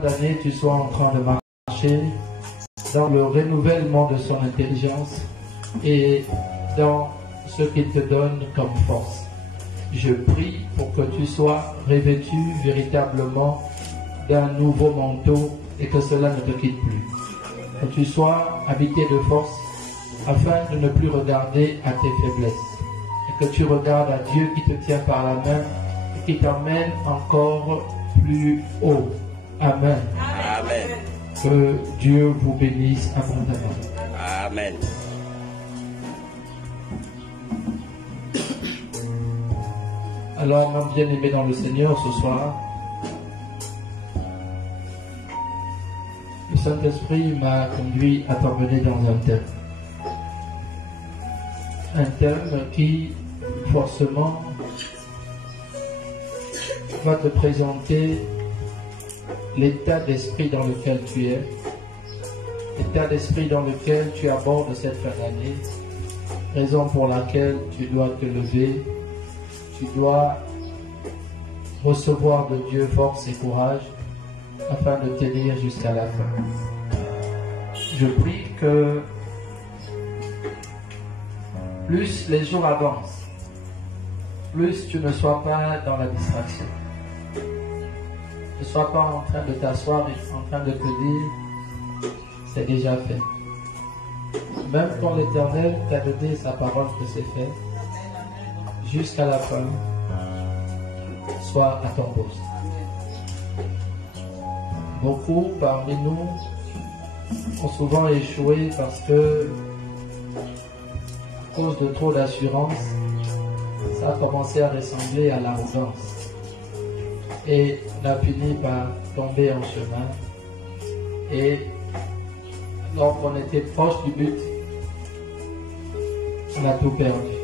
d'année tu sois en train de marcher dans le renouvellement de son intelligence et dans ce qu'il te donne comme force. Je prie pour que tu sois revêtu véritablement d'un nouveau manteau et que cela ne te quitte plus. Que tu sois habité de force afin de ne plus regarder à tes faiblesses. Et que tu regardes à Dieu qui te tient par la main et qui t'emmène encore plus haut. Amen. Amen. Que Dieu vous bénisse abondamment. Amen. Alors, mon bien-aimé dans le Seigneur, ce soir, le Saint-Esprit m'a conduit à t'emmener dans un thème. Un thème qui, forcément, va te présenter l'état d'esprit dans lequel tu es, l'état d'esprit dans lequel tu abordes cette fin d'année, raison pour laquelle tu dois te lever, tu dois recevoir de Dieu force et courage afin de tenir jusqu'à la fin. Je prie que plus les jours avancent, plus tu ne sois pas dans la distraction. Ne sois pas en train de t'asseoir et en train de te dire c'est déjà fait. Même quand l'Éternel t'a donné sa parole que c'est fait, jusqu'à la fin, sois à ton poste. Beaucoup parmi nous ont souvent échoué parce que, à cause de trop d'assurance, ça a commencé à ressembler à l'arrogance. Et on a fini par tomber en chemin. Et alors qu'on était proche du but, on a tout perdu.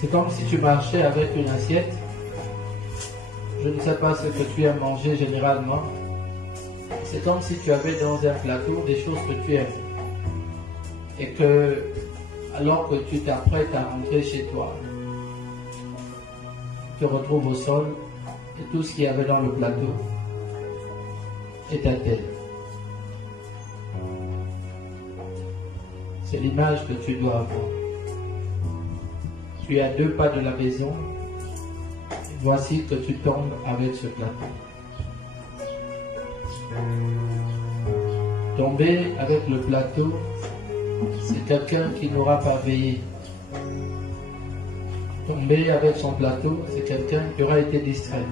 C'est comme si tu marchais avec une assiette. Je ne sais pas ce que tu aimes manger généralement. C'est comme si tu avais dans un plateau des choses que tu aimes. Et que, alors que tu t'apprêtes à rentrer chez toi, tu te retrouves au sol et tout ce qu'il y avait dans le plateau est à terre. C'est l'image que tu dois avoir. Tu es à 2 pas de la maison. Voici que tu tombes avec ce plateau. Tomber avec le plateau, c'est quelqu'un qui n'aura pas veillé. Tomber avec son plateau, c'est quelqu'un qui aura été distrait.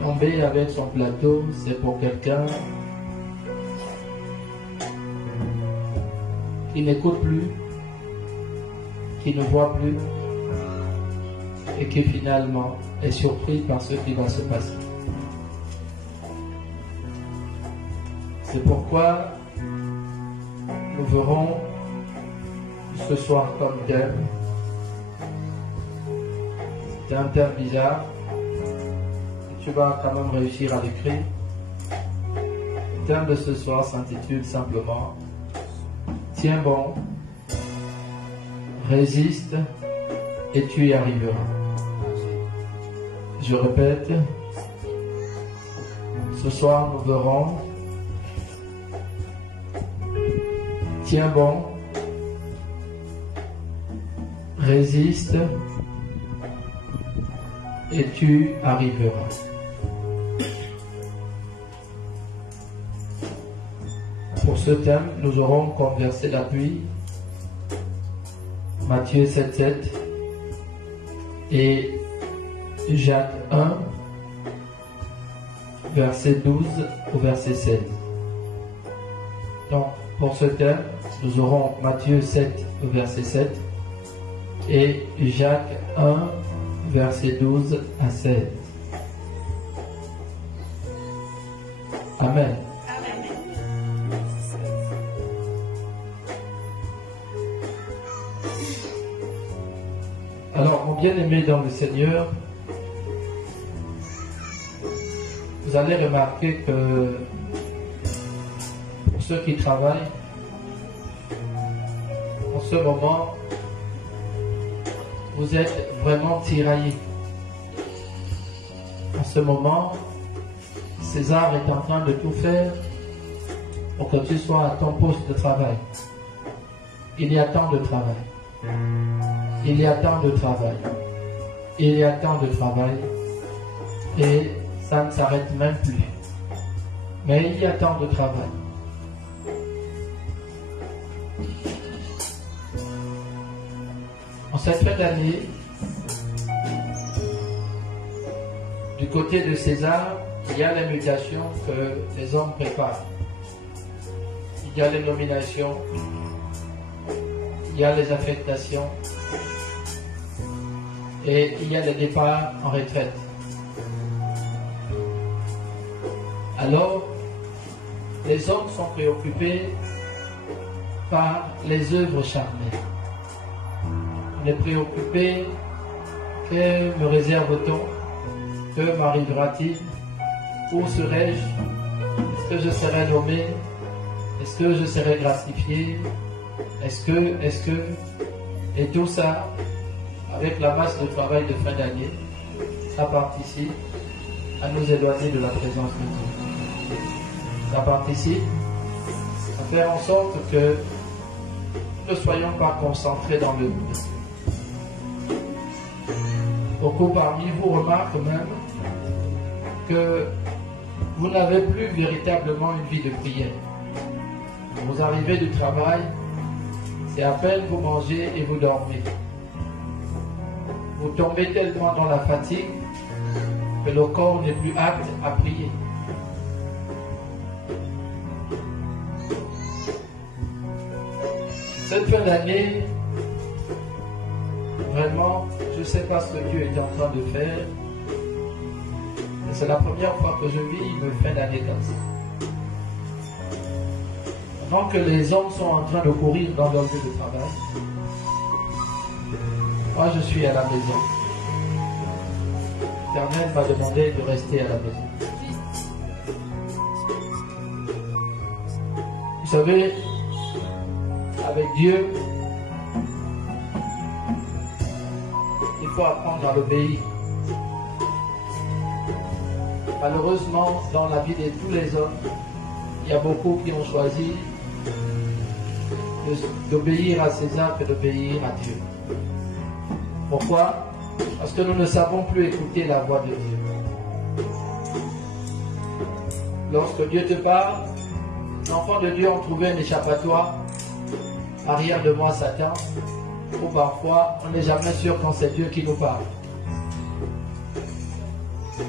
Tomber avec son plateau, c'est pour quelqu'un qui n'écoute plus, qui ne voit plus et qui finalement est surpris par ce qui va se passer. C'est pourquoi nous verrons ce soir comme thème. C'est un thème bizarre. Tu vas quand même réussir à l'écrire. Le thème de ce soir s'intitule simplement Tiens bon, résiste et tu y arriveras. Je répète, ce soir nous verrons Tiens bon, résiste et tu arriveras. Pour ce thème, nous aurons comme verset d'appui Matthieu 7,7 et Jacques 1, verset 12 au verset 16. Donc, pour ce thème, nous aurons Matthieu 7, verset 7 et Jacques 1, verset 12 à 16. Amen. Alors, mon bien-aimé dans le Seigneur, vous allez remarquer que pour ceux qui travaillent, en ce moment, vous êtes vraiment tiraillés. En ce moment, César est en train de tout faire pour que tu sois à ton poste de travail. Il y a tant de travail. Il y a tant de travail. Il y a tant de travail. Et ça ne s'arrête même plus. Mais il y a tant de travail. En cette fin d'année, du côté de César, il y a les mutations que les hommes préparent. Il y a les nominations, il y a les affectations et il y a les départs en retraite. Alors, les hommes sont préoccupés par les œuvres charnelles. On est préoccupé, que me réserve-t-on? Que m'arrivera-t-il? Où serai-je? Est-ce que je serai nommé? Est-ce que je serai gratifié? Est-ce que, et tout ça, avec la masse de travail de fin d'année, ça participe à nous éloigner de la présence de Dieu. Ça participe à faire en sorte que nous ne soyons pas concentrés dans le but. Beaucoup parmi vous remarquent même que vous n'avez plus véritablement une vie de prière. Vous arrivez du travail, c'est à peine vous mangez et vous dormez. Vous tombez tellement dans la fatigue que le corps n'est plus apte à prier. Cette fin d'année, vraiment, je ne sais pas ce que Dieu est en train de faire. C'est la première fois que je vis une fin d'année comme ça. Pendant que les hommes sont en train de courir dans leur lieu de travail, moi je suis à la maison. L'Éternel m'a demandé de rester à la maison. Vous savez, avec Dieu, il faut apprendre à l'obéir. Malheureusement, dans la vie de tous les hommes, il y a beaucoup qui ont choisi d'obéir à César que d'obéir à Dieu. Pourquoi? Parce que nous ne savons plus écouter la voix de Dieu. Lorsque Dieu te parle, les enfants de Dieu ont trouvé un échappatoire. Arrière de moi, Satan. Ou parfois, on n'est jamais sûr quand c'est Dieu qui nous parle.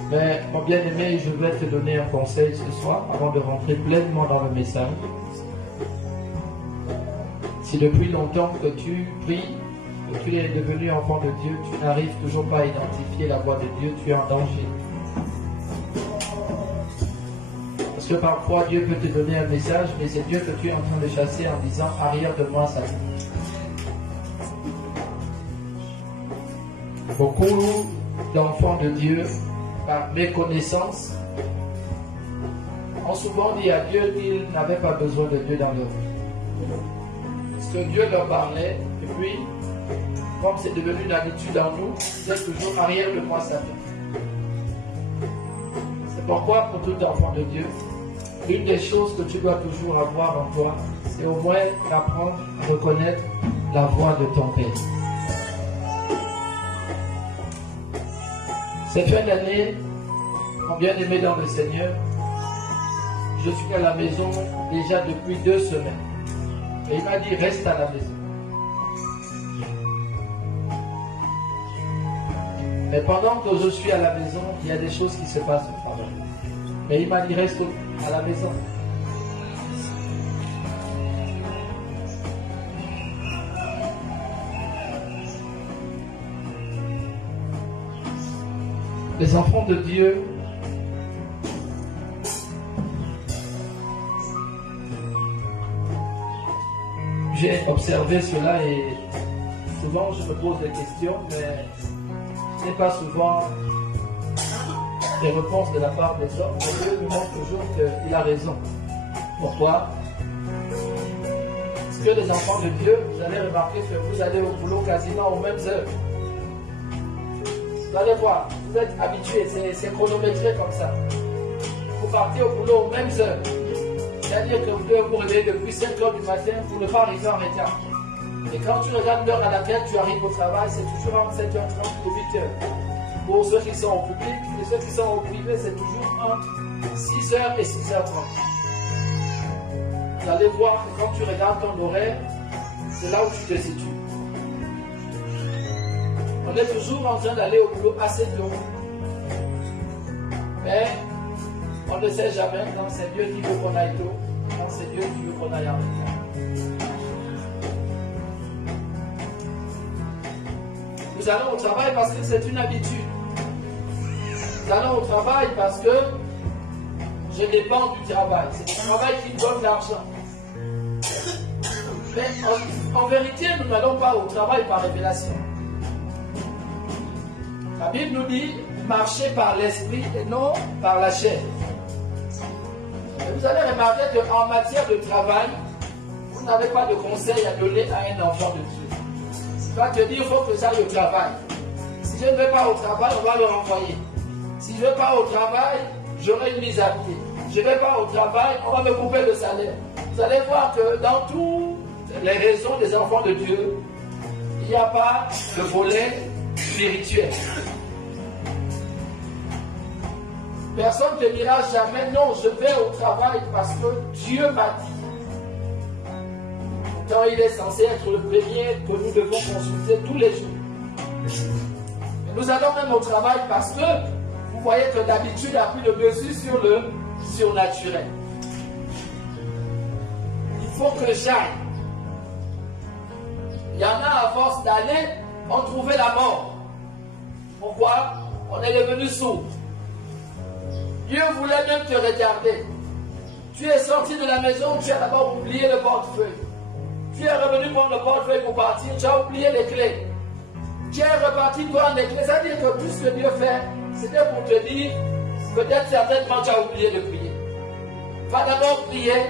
Mais mon bien-aimé, je vais te donner un conseil ce soir avant de rentrer pleinement dans le message. Si depuis longtemps que tu pries, que tu es devenu enfant de Dieu, tu n'arrives toujours pas à identifier la voix de Dieu, tu es en danger. Parce que parfois Dieu peut te donner un message, mais c'est Dieu que tu es en train de chasser en disant « arrière de moi, Satan ». Beaucoup d'enfants de Dieu, par méconnaissance, ont souvent dit à Dieu qu'ils n'avaient pas besoin de Dieu dans leur vie. Parce que Dieu leur parlait, et puis, comme c'est devenu une habitude en nous, c'est toujours arrière de moi, Satan. C'est pourquoi, pour tout enfant de Dieu, l'une des choses que tu dois toujours avoir en toi, c'est au moins d'apprendre à reconnaître la voix de ton Père. Cette fin d'année, mon bien-aimé dans le Seigneur, je suis à la maison déjà depuis 2 semaines. Et il m'a dit, reste à la maison. Mais pendant que je suis à la maison, il y a des choses qui se passent au travail. Mais il m'a dit, reste à la maison. Les enfants de Dieu j'ai observé cela et souvent je me pose des questions, mais ce n'est pas souvent des réponses de la part des hommes. Mais Dieu me montre toujours qu'il a raison. Pourquoi? Parce que les enfants de Dieu, vous allez remarquer que vous allez au boulot quasiment aux mêmes heures. Vous allez voir. vous êtes habitués, c'est chronométré comme ça. Vous partez au boulot aux mêmes heures. C'est-à-dire que vous devez vous réveiller depuis 5 h du matin pour ne pas arriver en retard. Et quand tu regardes l'heure à laquelle tu arrives au travail, c'est toujours entre 7h30 et 8h. Pour ceux qui sont au public et ceux qui sont au privé, c'est toujours entre 6h et 6h30. Vous allez voir que quand tu regardes ton horaire, c'est là où tu te situes. On est toujours en train d'aller au boulot assez tôt. Mais on ne sait jamais quand c'est Dieu qui veut qu'on aille tôt, quand c'est Dieu qui veut qu'on aille en retard. Nous allons au travail parce que c'est une habitude. Nous allons au travail parce que je dépends du travail. C'est le travail qui me donne l'argent. Mais en vérité, nous n'allons pas au travail par révélation. La Bible nous dit marcher par l'esprit et non par la chair. Et vous allez remarquer qu'en matière de travail, vous n'avez pas de conseil à donner à un enfant de Dieu. Il va te dire il faut que j'aille au travail. Si je ne vais pas au travail, on va le renvoyer. Si je ne vais pas au travail, j'aurai une mise à pied. Je ne vais pas au travail, on va me couper le salaire. Vous allez voir que dans toutes les raisons des enfants de Dieu, il n'y a pas de volet spirituel. Personne ne te dira jamais non, je vais au travail parce que Dieu m'a dit. Pourtant, il est censé être le premier que nous devons consulter tous les jours. Mais nous allons même au travail parce que vous voyez que d'habitude a pris le dessus sur le surnaturel. Il faut que j'aille. Il y en a à force d'aller, ont trouvé la mort. Pourquoi? On est devenu sourd. Dieu voulait même te regarder. Tu es sorti de la maison, tu as d'abord oublié le portefeuille. Tu es revenu prendre le portefeuille pour partir, tu as oublié les clés. Tu es reparti prendre les clés. Ça veut dire que tout ce que Dieu fait, c'était pour te dire, peut-être certainement tu as oublié de prier. Va d'abord prier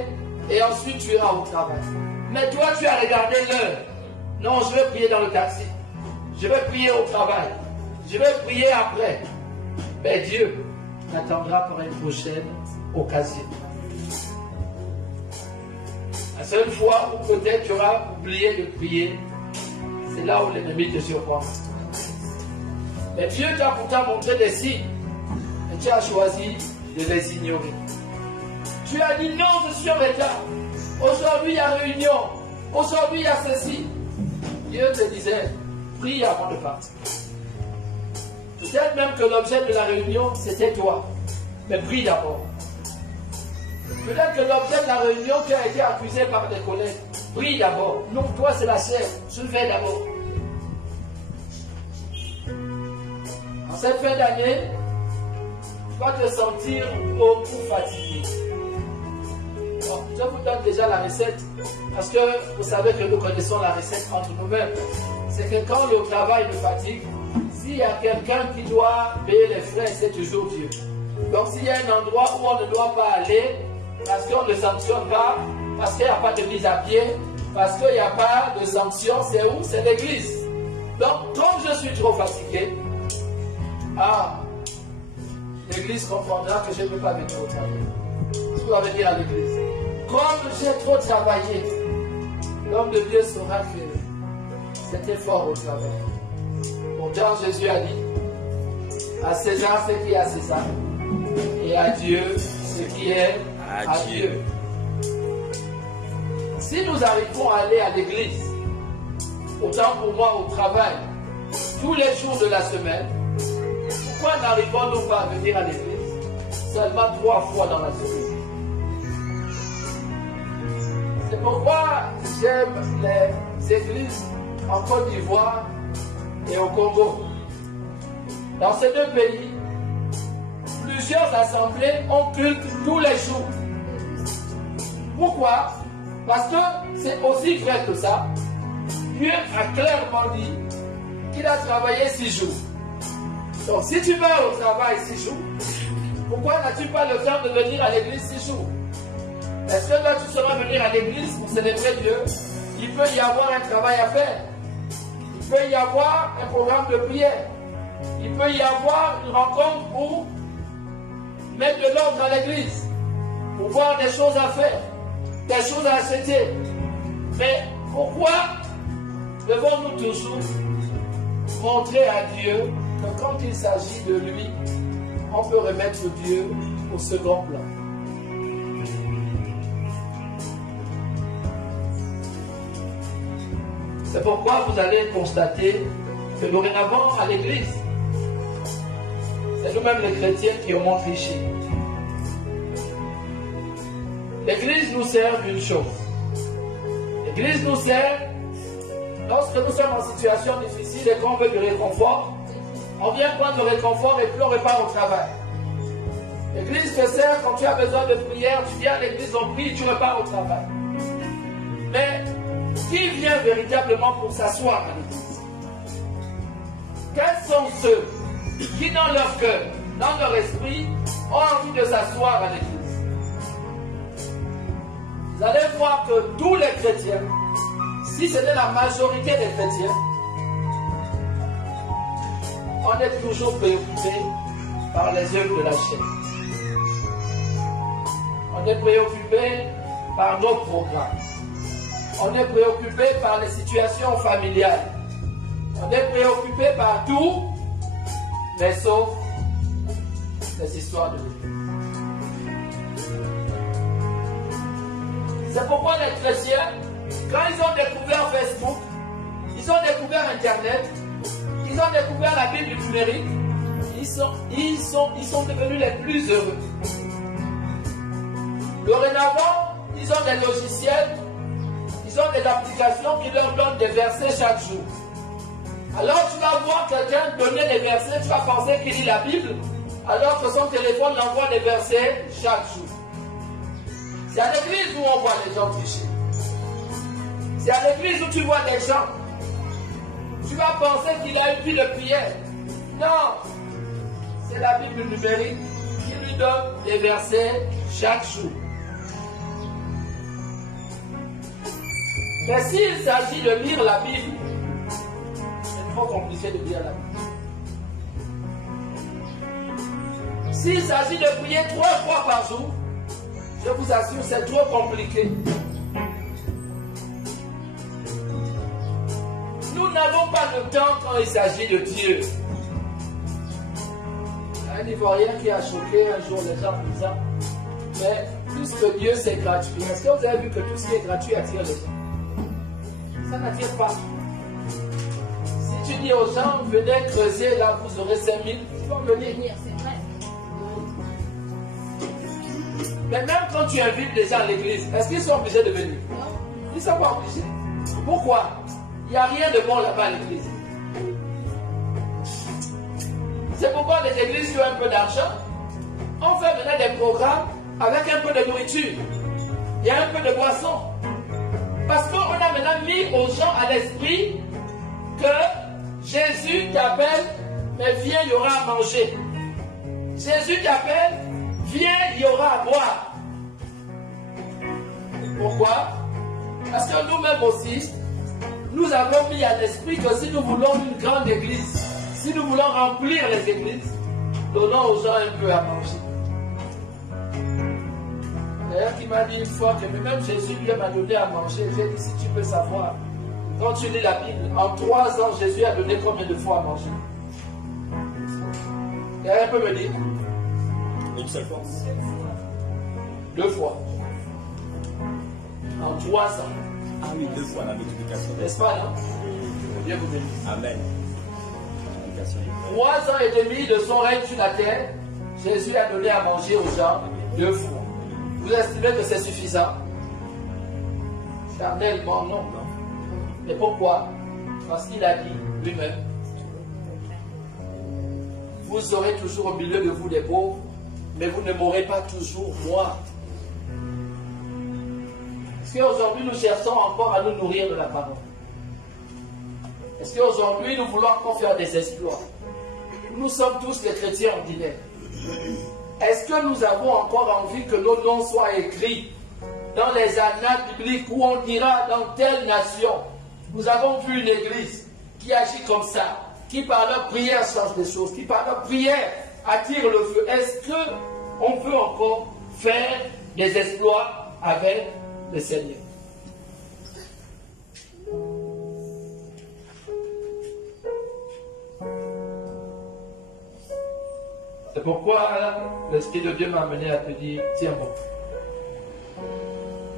et ensuite tu iras au travail. Mais toi, tu as regardé l'heure. Non, je vais prier dans le taxi. Je vais prier au travail. Je vais prier après. Mais Dieu t'attendra pour une prochaine occasion. La seule fois où peut-être tu auras oublié de prier, c'est là où l'ennemi te surprend. Mais Dieu t'a pourtant montré des signes, et tu as choisi de les ignorer. Tu as dit non, je suis en retard. Aujourd'hui il y a réunion. Aujourd'hui il y a ceci. Dieu te disait, prie avant de partir. Peut-être même que l'objet de la réunion, c'était toi. Mais prie d'abord. Peut-être que l'objet de la réunion, tu as été accusé par des collègues. Prie d'abord. Non, toi, c'est la chair. Je le fais d'abord. En cette fin d'année, tu vas te sentir beaucoup fatigué. Bon, je vous donne déjà la recette. Parce que vous savez que nous connaissons la recette entre nous-mêmes. C'est que quand le travail nous fatigue, s'il y a quelqu'un qui doit payer les frais, c'est toujours Dieu. Donc s'il y a un endroit où on ne doit pas aller, parce qu'on ne sanctionne pas, parce qu'il n'y a pas de mise à pied, parce qu'il n'y a pas de sanction, c'est où? C'est l'église. Donc comme je suis trop fatigué, l'église comprendra que je ne peux pas venir au travail. Je dois venir à l'église. Comme j'ai trop travaillé, l'homme de Dieu saura que c'était fort au travail. Pourtant, Jésus a dit à César ce qui est à César et à Dieu ce qui est à Dieu. Si nous arrivons à aller à l'église, autant pour moi au travail, tous les jours de la semaine, pourquoi n'arrivons-nous pas à venir à l'église seulement 3 fois dans la semaine? C'est pourquoi j'aime les églises en Côte d'Ivoire et au Congo. Dans ces deux pays, plusieurs assemblées ont culte tous les jours. Pourquoi? Parce que c'est aussi vrai que ça. Dieu a clairement dit qu'il a travaillé 6 jours. Donc si tu vas au travail 6 jours, pourquoi n'as-tu pas le temps de venir à l'église 6 jours? Est-ce que là tu seras venir à l'église pour célébrer Dieu? Il peut y avoir un travail à faire. Il peut y avoir un programme de prière. Il peut y avoir une rencontre pour mettre de l'ordre dans l'église, pour voir des choses à faire, des choses à accepter. Mais pourquoi devons-nous toujours montrer à Dieu que quand il s'agit de lui, on peut remettre Dieu au second plan? C'est pourquoi vous allez constater que dorénavant à l'église, c'est nous-mêmes les chrétiens qui avons triché. L'église nous sert d'une chose. L'église nous sert lorsque nous sommes en situation difficile et qu'on veut du réconfort. On vient prendre le réconfort et puis on repart au travail. L'église te sert quand tu as besoin de prière, tu viens à l'église, on prie, tu repars au travail. Mais qui vient véritablement pour s'asseoir à l'église? Quels sont ceux qui, dans leur cœur, dans leur esprit, ont envie de s'asseoir à l'église? Vous allez voir que tous les chrétiens, si c'était la majorité des chrétiens, on est toujours préoccupé par les œuvres de la chair. On est préoccupé par nos programmes. On est préoccupé par les situations familiales. On est préoccupé par tout, mais sauf les histoires de vie. C'est pourquoi les chrétiens, quand ils ont découvert Facebook, ils ont découvert Internet, ils ont découvert la Bible numérique, ils sont devenus les plus heureux. Dorénavant, ils ont des logiciels, ils ont des applications qui leur donnent des versets chaque jour. Alors tu vas voir quelqu'un donner des versets, tu vas penser qu'il lit la Bible, alors que son téléphone l'envoie des versets chaque jour. C'est à l'église où on voit les gens tricher. C'est à l'église où tu vois des gens. Tu vas penser qu'il a une vie de prière. Non, c'est la Bible numérique qui lui donne des versets chaque jour. Mais s'il s'agit de lire la Bible, c'est trop compliqué de lire la Bible. S'il s'agit de prier 3 fois par jour, je vous assure, c'est trop compliqué. Nous n'avons pas le temps quand il s'agit de Dieu. Un Ivoirien qui a choqué un jour les gens disant, mais puisque Dieu c'est gratuit, est-ce que vous avez vu que tout ce qui est gratuit attire les gens? Ça n'attire pas. Si tu dis aux gens, venez creuser là, vous aurez 5000, ils vont venir. C'est vrai. Mais même quand tu invites les gens à l'église, est-ce qu'ils sont obligés de venir? Ils ne sont pas obligés. Pourquoi? Il n'y a rien de bon là-bas à l'église. C'est pourquoi les églises qui ont un peu d'argent, on fait maintenant des programmes avec un peu de nourriture et un peu de boisson. Parce qu'on a maintenant mis aux gens à l'esprit que Jésus t'appelle, mais viens, il y aura à manger. Jésus t'appelle, viens, il y aura à boire. Pourquoi? Parce que nous-mêmes aussi, nous avons mis à l'esprit que si nous voulons une grande église, si nous voulons remplir les églises, donnons aux gens un peu à manger. D'ailleurs, qui m'a dit une fois que même Jésus lui m'a donné à manger. J'ai dit, si tu peux savoir, quand tu lis la Bible, en 3 ans, Jésus a donné combien de fois à manger? Quelqu'un peut me dire? Une seule fois. 2 fois. En 3 ans. Ah oui, 2 fois la multiplication. N'est-ce pas, non? Dieu vous bénisse. Amen. 3 ans et demi de son règne sur la terre, Jésus a donné à manger aux gens 2 fois. Vous estimez que c'est suffisant? Charnellement, non. Mais pourquoi? Parce qu'il a dit lui-même, vous aurez toujours au milieu de vous des pauvres, mais vous ne m'aurez pas toujours moi. Est-ce qu'aujourd'hui nous cherchons encore à nous nourrir de la parole? Est-ce qu'aujourd'hui nous voulons encore faire des exploits? Nous sommes tous des chrétiens ordinaires. Est-ce que nous avons encore envie que nos noms soient écrits dans les annales bibliques où on dira dans telle nation, nous avons vu une église qui agit comme ça, qui par leur prière change des choses, qui par leur prière attire le feu. Est-ce qu'on peut encore faire des exploits avec le Seigneur? C'est pourquoi l'Esprit de Dieu m'a amené à te dire, tiens bon.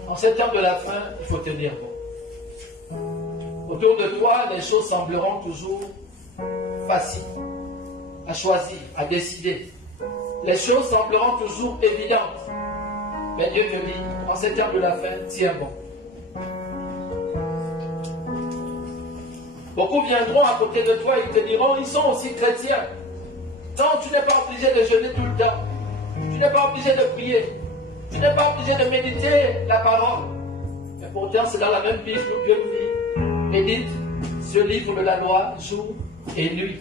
En ces temps de la fin, il faut tenir bon. Autour de toi, les choses sembleront toujours faciles à choisir, à décider. Les choses sembleront toujours évidentes. Mais Dieu te dit, en ces temps de la fin, tiens bon. Beaucoup viendront à côté de toi et te diront, ils sont aussi chrétiens. Non, tu n'es pas obligé de jeûner tout le temps. Tu n'es pas obligé de prier. Tu n'es pas obligé de méditer la parole. Mais pourtant, c'est dans la même Bible que Dieu nous dit, médite ce livre de la loi jour et nuit.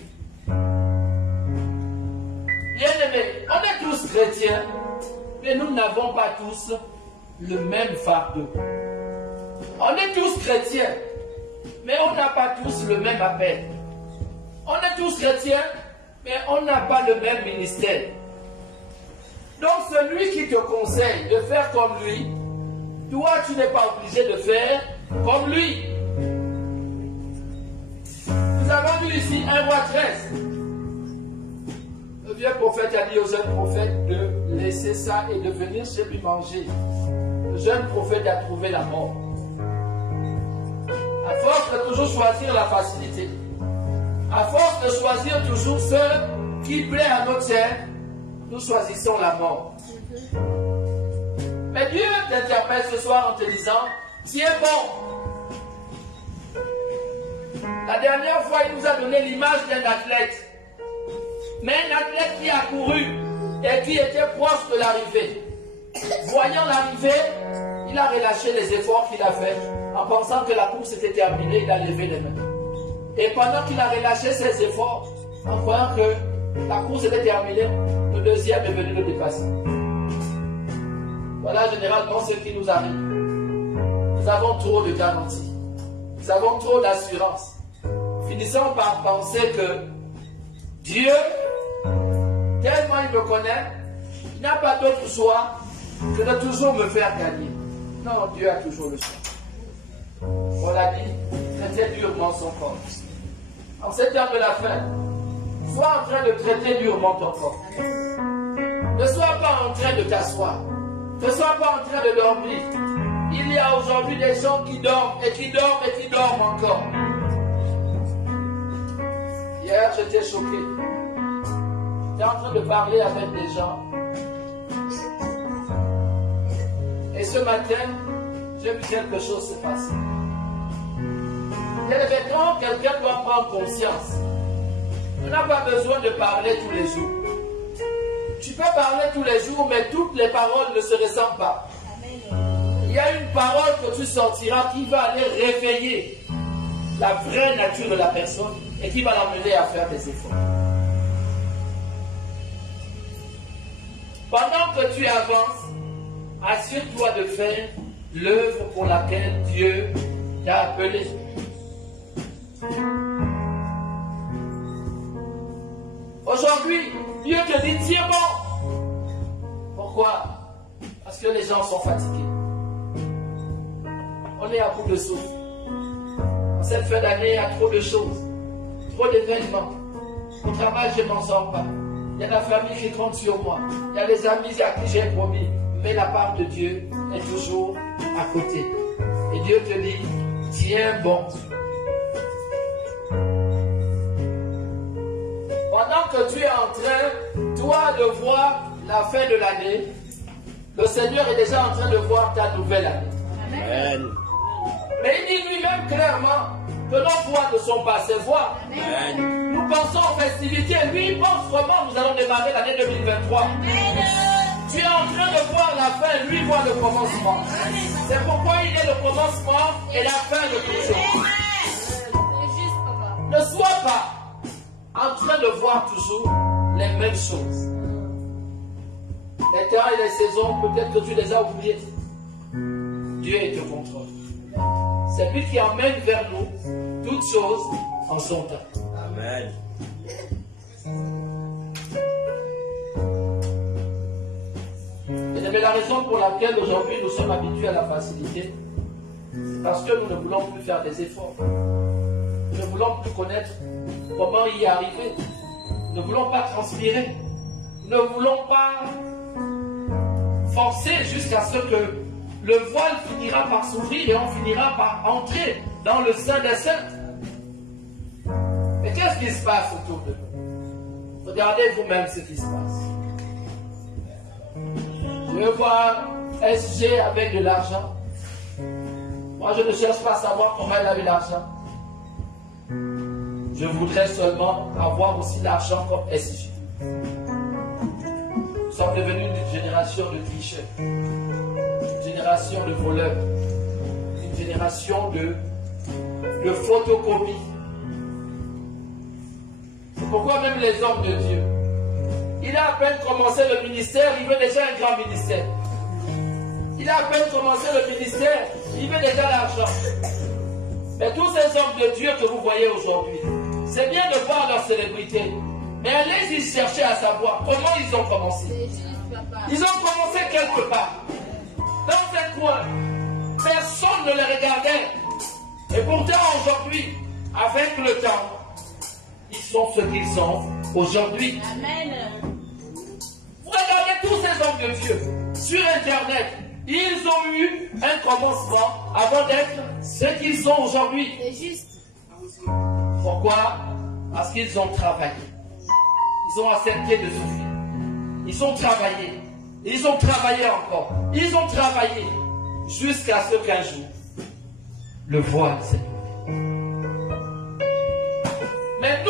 Bien-aimés, on est tous chrétiens, mais nous n'avons pas tous le même fardeau. On est tous chrétiens, mais on n'a pas tous le même appel. On est tous chrétiens, mais on n'a pas le même ministère. Donc celui qui te conseille de faire comme lui, toi tu n'es pas obligé de faire comme lui. Nous avons vu ici 1 Roi 13. Le vieux prophète a dit au jeune prophète de laisser ça et de venir chez lui manger. Le jeune prophète a trouvé la mort. À force de toujours choisir la facilité, à force de choisir toujours ce qui plaît à notre chair, nous choisissons la mort. Mais Dieu t'interpelle ce soir en te disant, tiens bon. La dernière fois, il nous a donné l'image d'un athlète. Mais un athlète qui a couru et qui était proche de l'arrivée. Voyant l'arrivée, il a relâché les efforts qu'il a fait. En pensant que la course était terminée, il a levé les mains. Et pendant qu'il a relâché ses efforts, en croyant que la course était terminée, le deuxième est venu le dépasser. Voilà généralement ce qui nous arrive. Nous avons trop de garanties. Nous avons trop d'assurance. Finissons par penser que Dieu, tellement il me connaît, il n'a pas d'autre choix que de toujours me faire gagner. Non, Dieu a toujours le choix. On l'a dit, traiter durement son corps. En ces temps de la fin, sois en train de traiter durement ton corps. Ne sois pas en train de t'asseoir. Ne sois pas en train de dormir. Il y a aujourd'hui des gens qui dorment et qui dorment et qui dorment encore. Hier, j'étais choqué. J'étais en train de parler avec des gens. Et ce matin, j'ai vu quelque chose se passer. Quand quelqu'un doit prendre conscience, on n'a pas besoin de parler tous les jours. Tu peux parler tous les jours, mais toutes les paroles ne se ressemblent pas. Il y a une parole que tu sortiras qui va aller réveiller la vraie nature de la personne et qui va l'amener à faire des efforts. Pendant que tu avances, assure-toi de faire l'œuvre pour laquelle Dieu t'a appelé. Aujourd'hui, Dieu te dit, tiens bon. Pourquoi? Parce que les gens sont fatigués. On est à bout de souffle. En cette fin d'année, il y a trop de choses, trop d'événements. Au travail, je ne m'en sors pas. Il y a la famille qui compte sur moi. Il y a les amis à qui j'ai promis. Mais la part de Dieu est toujours à côté. Et Dieu te dit, tiens bon. Pendant que tu es en train, toi, de voir la fin de l'année, le Seigneur est déjà en train de voir ta nouvelle année. Amen. Mais il dit lui-même clairement que nos voix ne sont pas ses voix. Amen. Nous pensons aux festivités, lui il pense comment nous allons démarrer l'année 2023. Amen. Tu es en train de voir la fin, lui voit le commencement. C'est pourquoi il est le commencement et la fin de toutes choses. Ne sois pas en train de voir toujours les mêmes choses. Les temps et les saisons, peut-être que tu les as oubliés. Dieu est au contrôle. C'est lui qui emmène vers nous toutes choses en son temps. Amen. Et la raison pour laquelle aujourd'hui nous sommes habitués à la facilité, c'est parce que nous ne voulons plus faire des efforts. Nous ne voulons plus connaître comment y arriver. Nous ne voulons pas transpirer. Nous ne voulons pas forcer jusqu'à ce que le voile finira par s'ouvrir et on finira par entrer dans le sein des saints. Mais qu'est-ce qui se passe autour de nous? Regardez vous-même ce qui se passe. Je veux voir SG avec de l'argent. Moi, je ne cherche pas à savoir comment elle a eu l'argent. Je voudrais seulement avoir aussi l'argent comme SG. Nous sommes devenus une génération de tricheurs, une génération de voleurs, une génération de photocopies. C'est pourquoi même les hommes de Dieu, il a à peine commencé le ministère, il veut déjà un grand ministère. Il a à peine commencé le ministère, il veut déjà l'argent. Mais tous ces hommes de Dieu que vous voyez aujourd'hui, c'est bien de voir leur célébrité, mais allez-y chercher à savoir comment ils ont commencé. Ils ont commencé quelque part, dans un coin. Personne ne les regardait. Et pourtant aujourd'hui, avec le temps, ils sont ce qu'ils sont aujourd'hui. Amen. Vous regardez tous ces hommes de Dieu sur Internet. Ils ont eu un commencement avant d'être ce qu'ils sont aujourd'hui. C'est juste. Pourquoi? Parce qu'ils ont travaillé. Ils ont accepté de souffrir. Ils ont travaillé. Ils ont travaillé encore. Ils ont travaillé jusqu'à ce qu'un jour, le voile s'est ouvert. Mais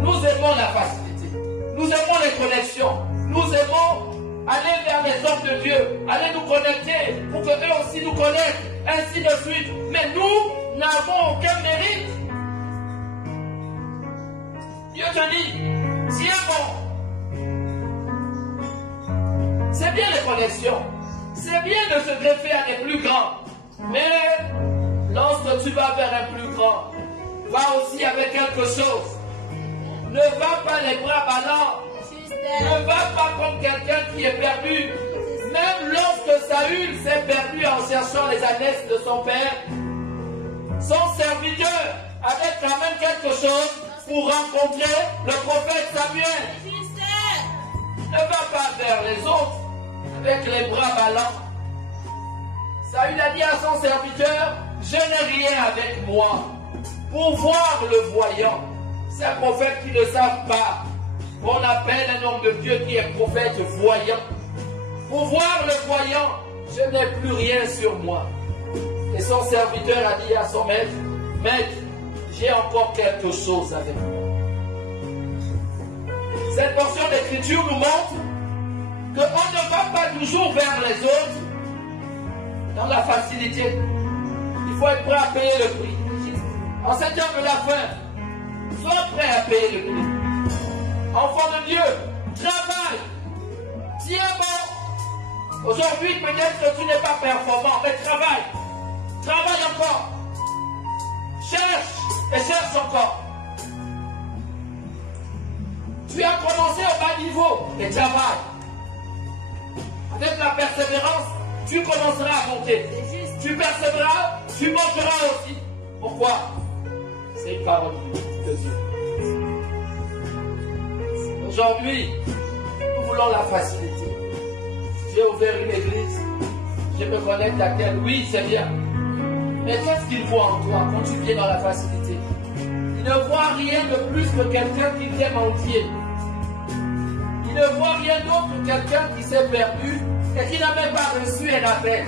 nous aimons la facilité. Nous aimons les connexions. Nous aimons aller vers les hommes de Dieu. Aller nous connecter pour que eux aussi nous connectent. Ainsi de suite. Mais nous n'avons aucun mérite. Dieu te dit, tiens bon. C'est bien les connexions. C'est bien de se greffer à des plus grands. Mais lorsque tu vas vers un plus grand, va aussi avec quelque chose. Ne va pas les bras ballants. Ne va pas comme quelqu'un qui est perdu. Même lorsque Saül s'est perdu en cherchant les annexes de son père, son serviteur avait quand même quelque chose pour rencontrer le prophète Samuel. Ne va pas vers les autres avec les bras ballants. Saül a dit à son serviteur, je n'ai rien avec moi pour voir le voyant. C'est un prophète qui ne savent pas qu'on appelle un homme de Dieu qui est prophète voyant. Pour voir le voyant, je n'ai plus rien sur moi. Et son serviteur a dit à son maître, maître, j'ai encore quelque chose avec moi. Cette portion d'écriture nous montre qu'on ne va pas toujours vers les autres dans la facilité. Il faut être prêt à payer le prix. En cette heure de la fin, sois prêt à payer le prix. Enfant de Dieu, travaille. Tiens bon. Aujourd'hui, peut-être que tu n'es pas performant, mais travaille. Travaille encore. Cherche et cherche encore. Tu as commencé au bas niveau et travaille. Avec la persévérance, tu commenceras à monter. Tu persévéreras, tu monteras aussi. Pourquoi? C'est une parole de Dieu. Aujourd'hui, nous voulons la facilité. J'ai ouvert une église, je me connecte à elle. Oui, c'est bien. Mais qu'est-ce qu'il voit en toi quand tu viens dans la facilité? Il ne voit rien de plus que quelqu'un qui t'aime entier. Il ne voit rien d'autre que quelqu'un qui s'est perdu et qui n'a même pas reçu un appel.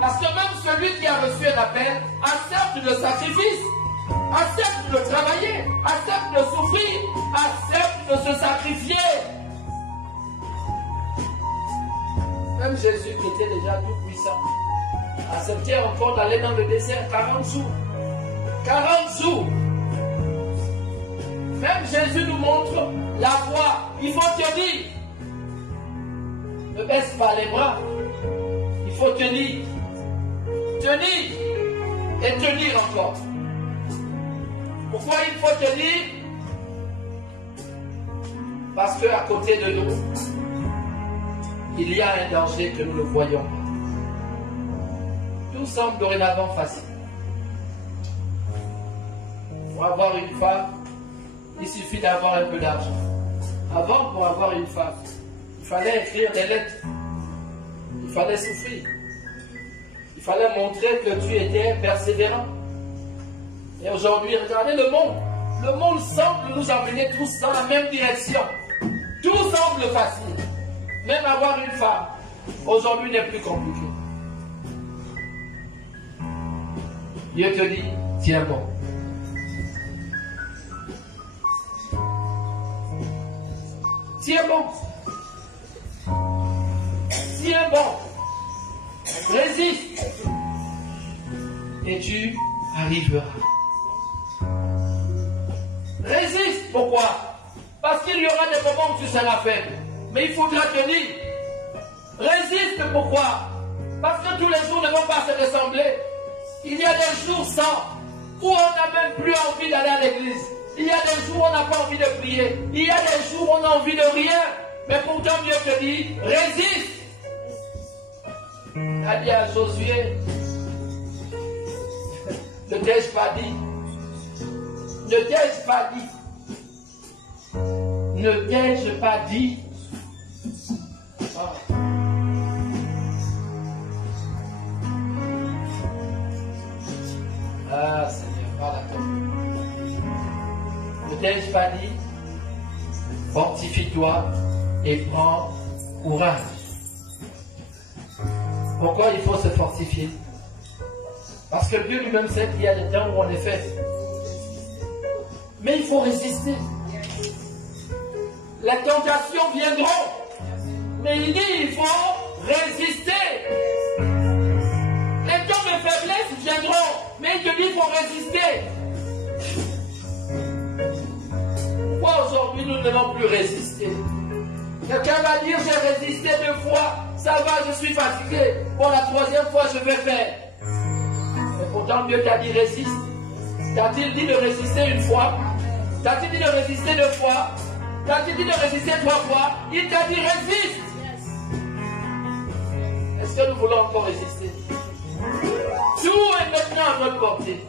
Parce que même celui qui a reçu un appel accepte le sacrifice, accepte de travailler, accepte de souffrir, accepte de se sacrifier. Même Jésus qui était déjà tout puissant acceptait encore d'aller dans le désert 40 jours. 40 jours. Même Jésus nous montre la voie. Il faut tenir. Ne baisse pas les bras. Il faut tenir. Tenir. Et tenir encore. Pourquoi il faut tenir? Parce qu'à côté de nous, il y a un danger que nous ne voyons pas. Tout semble dorénavant facile. Pour avoir une femme, il suffit d'avoir un peu d'argent. Avant, pour avoir une femme, il fallait écrire des lettres. Il fallait souffrir. Il fallait montrer que tu étais persévérant. Et aujourd'hui, regardez le monde. Le monde semble nous amener tous dans la même direction. Tout semble facile. Même avoir une femme, aujourd'hui n'est plus compliqué. Dieu te dit, tiens bon. Tiens bon. Tiens bon. Résiste. Et tu arriveras. Résiste. Pourquoi? Parce qu'il y aura des moments où tu seras faible. Mais il faudra tenir. Résiste. Pourquoi? Parce que tous les jours ne vont pas se ressembler. Il y a des jours sans où on n'a même plus envie d'aller à l'église. Il y a des jours où on n'a pas envie de prier. Il y a des jours où on a envie de rien. Mais pourtant Dieu te dit, résiste. Il a dit à Josué, ne t'ai-je pas dit? Ne t'ai-je pas dit? Ne t'ai-je pas dit? Ah Seigneur, voilà. Ne t'ai-je pas dit? Fortifie-toi et prends courage. Pourquoi il faut se fortifier? Parce que Dieu lui-même sait qu'il y a des temps où on est faible. Mais il faut résister. Les tentations viendront. Mais il dit il faut résister. Les temps de faiblesse viendront. Mais il te dit il faut résister. Pourquoi aujourd'hui nous ne devons plus résister? Quelqu'un va dire j'ai résisté 2 fois. Ça va, je suis fatigué. Pour la 3e fois, je vais faire. Et pourtant, Dieu t'a dit résiste. T'a-t-il dit de résister 1 fois? T'a-t-il dit de résister 2 fois? T'a-t-il dit de résister 3 fois? Il t'a dit résiste. Est-ce que nous voulons encore résister? Tout est maintenant à notre portée.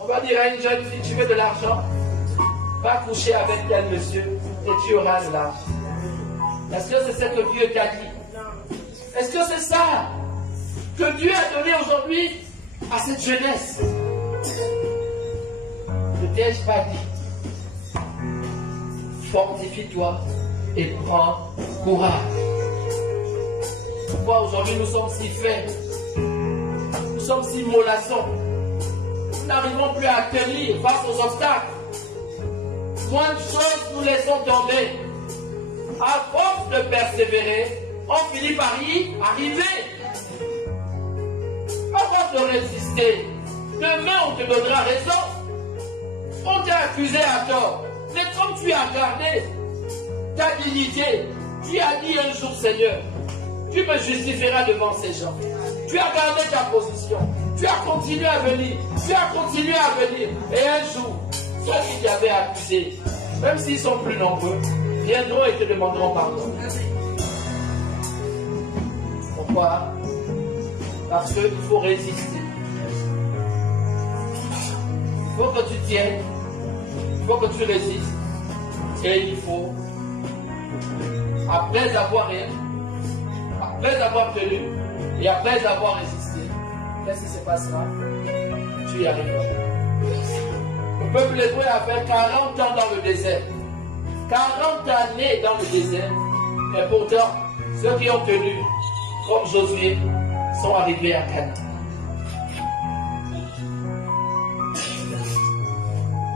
On va dire à une jeune fille, tu veux de l'argent? Va coucher avec tel monsieur et tu auras de l'argent. Est-ce que c'est ce que Dieu t'a dit? Est-ce que c'est ça que Dieu a donné aujourd'hui à cette jeunesse? Ne t'ai-je pas dit? Fortifie-toi et prends courage. Pourquoi aujourd'hui nous sommes si faibles? Nous sommes si mollassons. Nous n'arrivons plus à tenir face aux obstacles. Moins de choses nous laissons tomber. À force de persévérer, on finit par y arriver. À force de résister, demain on te donnera raison. On t'a accusé à tort. Mais comme tu as gardé ta dignité, tu as dit un jour, Seigneur, tu me justifieras devant ces gens. Tu as gardé ta position. Tu as continué à venir. Tu as continué à venir. Et un jour, ceux qui t'avaient accusé, même s'ils sont plus nombreux, viendront et te demanderont pardon. Pourquoi? Parce qu'il faut résister. Il faut que tu tiennes. Il faut que tu résistes. Et il faut, après avoir tenu et après avoir résisté, qu'est-ce qui se passera? Tu y arriveras. Le peuple hébreu a fait 40 ans dans le désert. 40 années dans le désert. Et pourtant, ceux qui ont tenu, comme Josué, sont arrivés à Canaan.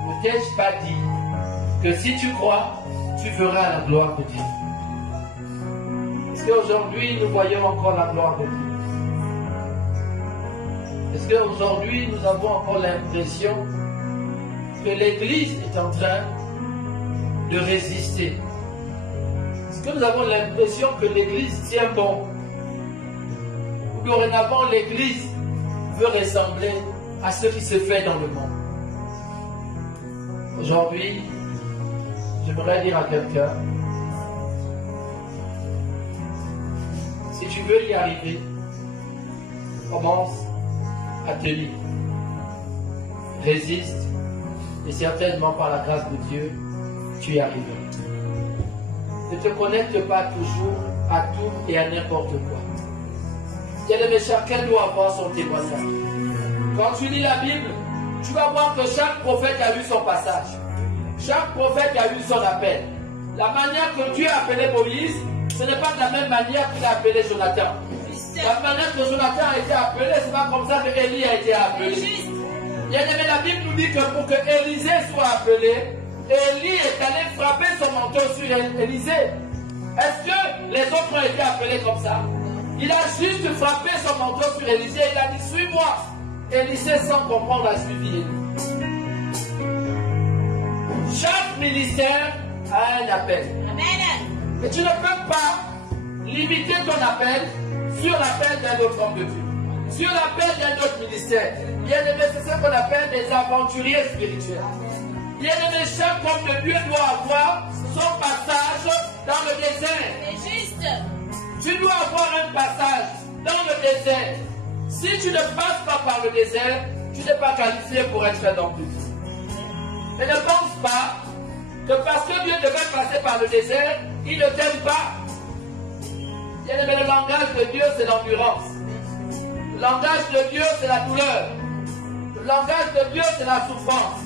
Ne t'ai-je pas dit que si tu crois, tu verras la gloire de Dieu? Est-ce qu'aujourd'hui nous voyons encore la gloire de Dieu? Est-ce qu'aujourd'hui nous avons encore l'impression que l'Église est en train de résister? Est-ce que nous avons l'impression que l'Église tient bon? Ou dorénavant l'Église veut ressembler à ce qui se fait dans le monde? Aujourd'hui, J'aimerais dire à quelqu'un, si tu veux y arriver, commence à tenir. Résiste, et certainement par la grâce de Dieu, tu y arriveras. Ne te connecte pas toujours à tout et à n'importe quoi. Bien-aimé, chacun doit avoir son témoignage. Quand tu lis la Bible, tu vas voir que chaque prophète a eu son passage. Chaque prophète a eu son appel. La manière que Dieu a appelé Moïse, ce n'est pas de la même manière qu'il a appelé Jonathan. La manière que Jonathan a été appelé, ce n'est pas comme ça que Élie a été appelé. Bien-aimé, la Bible nous dit que pour que Élisée soit appelé, Élie est allé frapper son manteau sur Élisée. Est-ce que les autres ont été appelés comme ça? Il a juste frappé son manteau sur Élisée. Il a dit, suis-moi. Élisée, sans comprendre, a suivi Élie. Chaque ministère a un appel. Amen. Et tu ne peux pas limiter ton appel sur l'appel d'un autre homme de Dieu, sur l'appel d'un autre ministère. Bien-aimé, c'est ce qu'on appelle des aventuriers spirituels. Bien-aimé, chaque homme de Dieu doit avoir son passage dans le désert. C'est juste. Tu dois avoir un passage dans le désert. Si tu ne passes pas par le désert, tu n'es pas qualifié pour être un homme de Dieu. Mais ne pense pas que parce que Dieu devait passer par le désert, il ne t'aime pas. Bien-aimé, le langage de Dieu, c'est l'endurance. Le langage de Dieu, c'est la douleur. Le langage de Dieu, c'est la souffrance.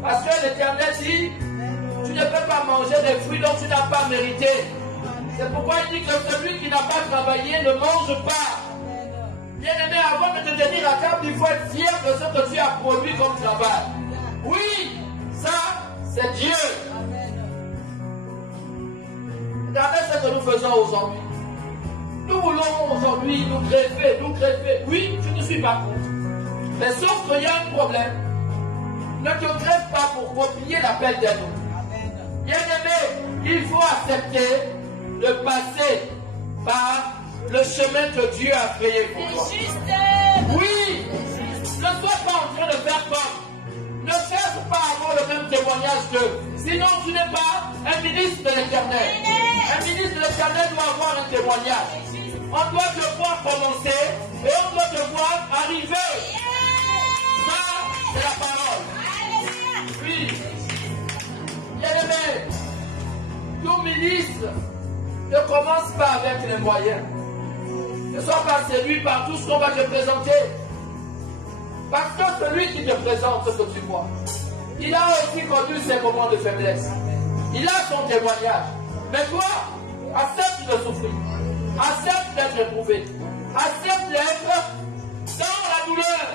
Parce que l'Éternel dit, tu ne peux pas manger des fruits dont tu n'as pas mérité. C'est pourquoi il dit que celui qui n'a pas travaillé ne mange pas. Bien-aimé, avant de te tenir à table, il faut être fier de ce que tu as produit comme travail. Oui, ça, c'est Dieu. Regardez ce que nous faisons aujourd'hui. Nous voulons aujourd'hui nous greffer. Oui, je ne suis pas contre. Mais sauf qu'il y a un problème. Ne te greffe pas pour copier l'appel d'un autre. Bien-aimé, il faut accepter de passer par le chemin que Dieu a créé pour toi. Oui, ne sois pas en train de faire comme. Ne cherche pas à avoir le même témoignage qu'eux. Sinon, tu n'es pas un ministre de l'Éternel. Un ministre de l'Éternel doit avoir un témoignage. On doit te voir commencer et on doit te voir arriver. Ça, c'est la parole. Oui. Bien-aimé, tout ministre ne commence pas avec les moyens. Ne sois pas séduit par tout ce qu'on va te présenter. Parce que celui qui te présente ce que tu vois, il a aussi connu ses moments de faiblesse. Il a son témoignage. Mais toi, accepte de souffrir. Accepte d'être éprouvé. Accepte d'être dans la douleur.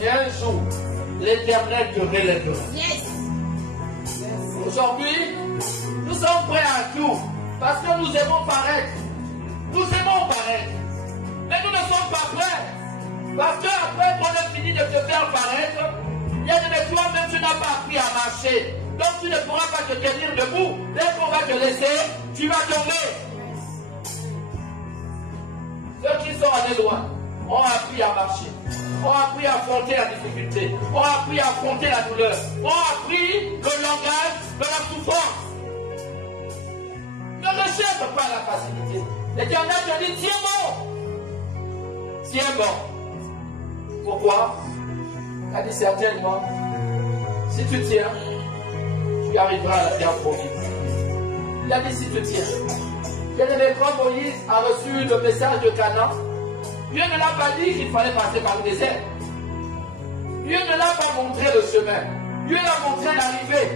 Et un jour, l'Éternel te relèvera. Yes. Aujourd'hui, nous sommes prêts à tout. Parce que nous aimons paraître. Nous aimons paraître. Mais nous ne sommes pas prêts. Parce qu'après qu'on a fini de te faire paraître, il y a de toi-même, tu n'as pas appris à marcher. Donc tu ne pourras pas te tenir debout. Dès qu'on va te laisser, tu vas tomber. Ceux qui sont allés loin ont appris à marcher. Ont appris à affronter la difficulté. Ont appris à affronter la douleur. Ont appris le langage de la souffrance. Ne recherche pas la facilité. L'Éternel te dit, tiens bon. Tiens bon. Pourquoi? Il a dit certainement, si tu tiens, tu arriveras à la terre promise. Il a dit si tu tiens. Bien-aimé, quand Moïse a reçu le message de Canaan, Dieu ne l'a pas dit qu'il fallait passer par le désert. Dieu ne l'a pas montré le chemin. Dieu l'a montré l'arrivée.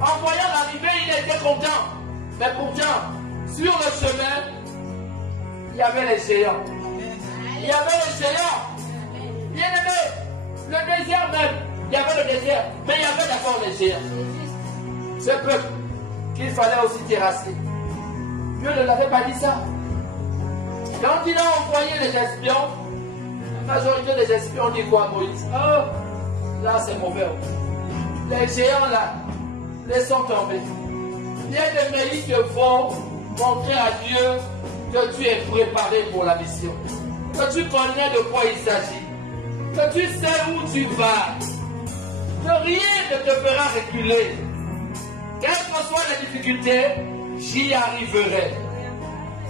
En voyant l'arrivée, il était content. Mais pourtant, sur le chemin, il y avait les géants. Il y avait les géants. Bien-aimé, le désert même, il y avait le désert, mais il y avait d'abord les géants. Ce peuple qu'il fallait aussi terrasser. Dieu ne l'avait pas dit ça. Quand il a envoyé les espions, la majorité des espions dit quoi à Moïse? Oh, là c'est mauvais. Les géants là, laissons tomber. Bien-aimé, ils te font montrer à Dieu que tu es préparé pour la mission. Que tu connais de quoi il s'agit. Que tu sais où tu vas. Que rien ne te fera reculer. Quelle que soit la difficulté, j'y arriverai.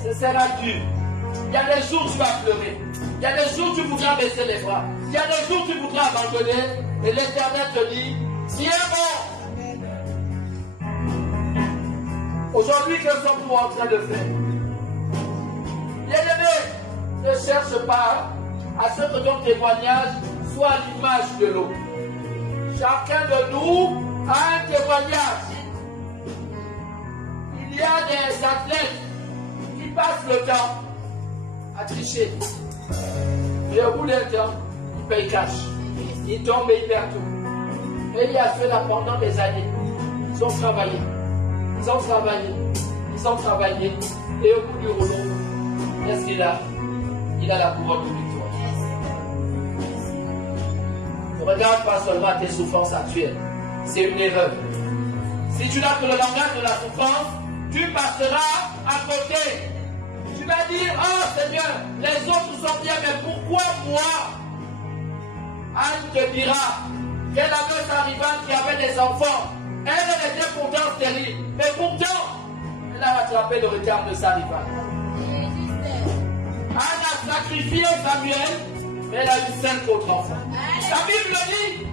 Ce sera dur. Il y a des jours où tu vas pleurer. Il y a des jours où tu voudras baisser les bras. Il y a des jours où tu voudras abandonner. Et l'Éternel te dit, tiens bon. Aujourd'hui, que sommes-nous en train de faire? Bien-aimé, ne cherche pas à ce que ton témoignage soit l'image de l'autre. Chacun de nous a un témoignage. Il y a des athlètes qui passent le temps à tricher. Et au bout d'un temps, ils payent cash. Ils tombent et ils perdent tout. Et il y a ceux-là pendant des années. Ils ont travaillé. Ils ont travaillé. Ils ont travaillé. Et au bout du rouleau, qu'est-ce qu'il a? Il a la couronne de victoire. Ne regarde pas seulement tes souffrances actuelles. C'est une erreur. Si tu n'as que le langage de la souffrance, tu passeras à côté. Tu vas dire, oh Seigneur, les autres sont bien, mais pourquoi moi? Anne te dira qu'elle avait sa rivale qui avait des enfants. Elle était pourtant stérile, mais pourtant, elle a rattrapé le retard de sa rivale. Anne a sacrifié Samuel, mais elle a eu 5 autres enfants. La Bible le dit.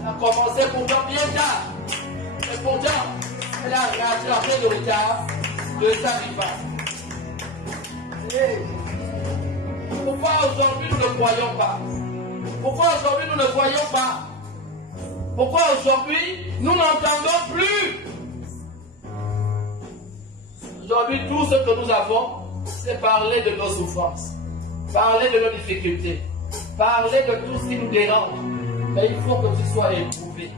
Elle a commencé pourtant bien tard. Mais pourtant, elle a rattrapé le retard de sa rivale. Pourquoi aujourd'hui nous ne croyons pas? Pourquoi aujourd'hui nous ne voyons pas? Pourquoi aujourd'hui nous n'entendons plus? Aujourd'hui, tout ce que nous avons, c'est parler de nos souffrances, parler de nos difficultés, parler de tout ce qui nous dérange. Mais il faut que tu sois éprouvé.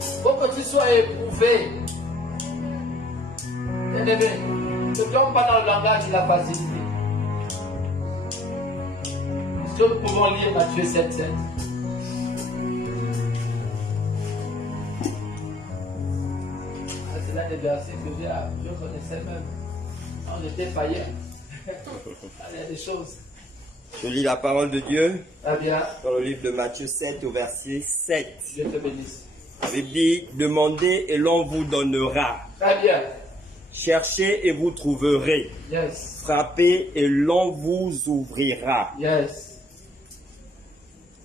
Il faut que tu sois éprouvé. Bien-aimé, ne tombe pas dans le langage de la facilité. Est-ce que nous pouvons lire Matthieu 7:7? C'est l'un des versets que je connaissais même. On était païens. Il y a des choses. Je lis la parole de Dieu Ah bien. dans le livre de Matthieu 7 au verset 7. Dieu te bénisse. La Bible dit, demandez et l'on vous donnera. Très bien. Cherchez et vous trouverez. Yes. Frappez et l'on vous ouvrira. Yes.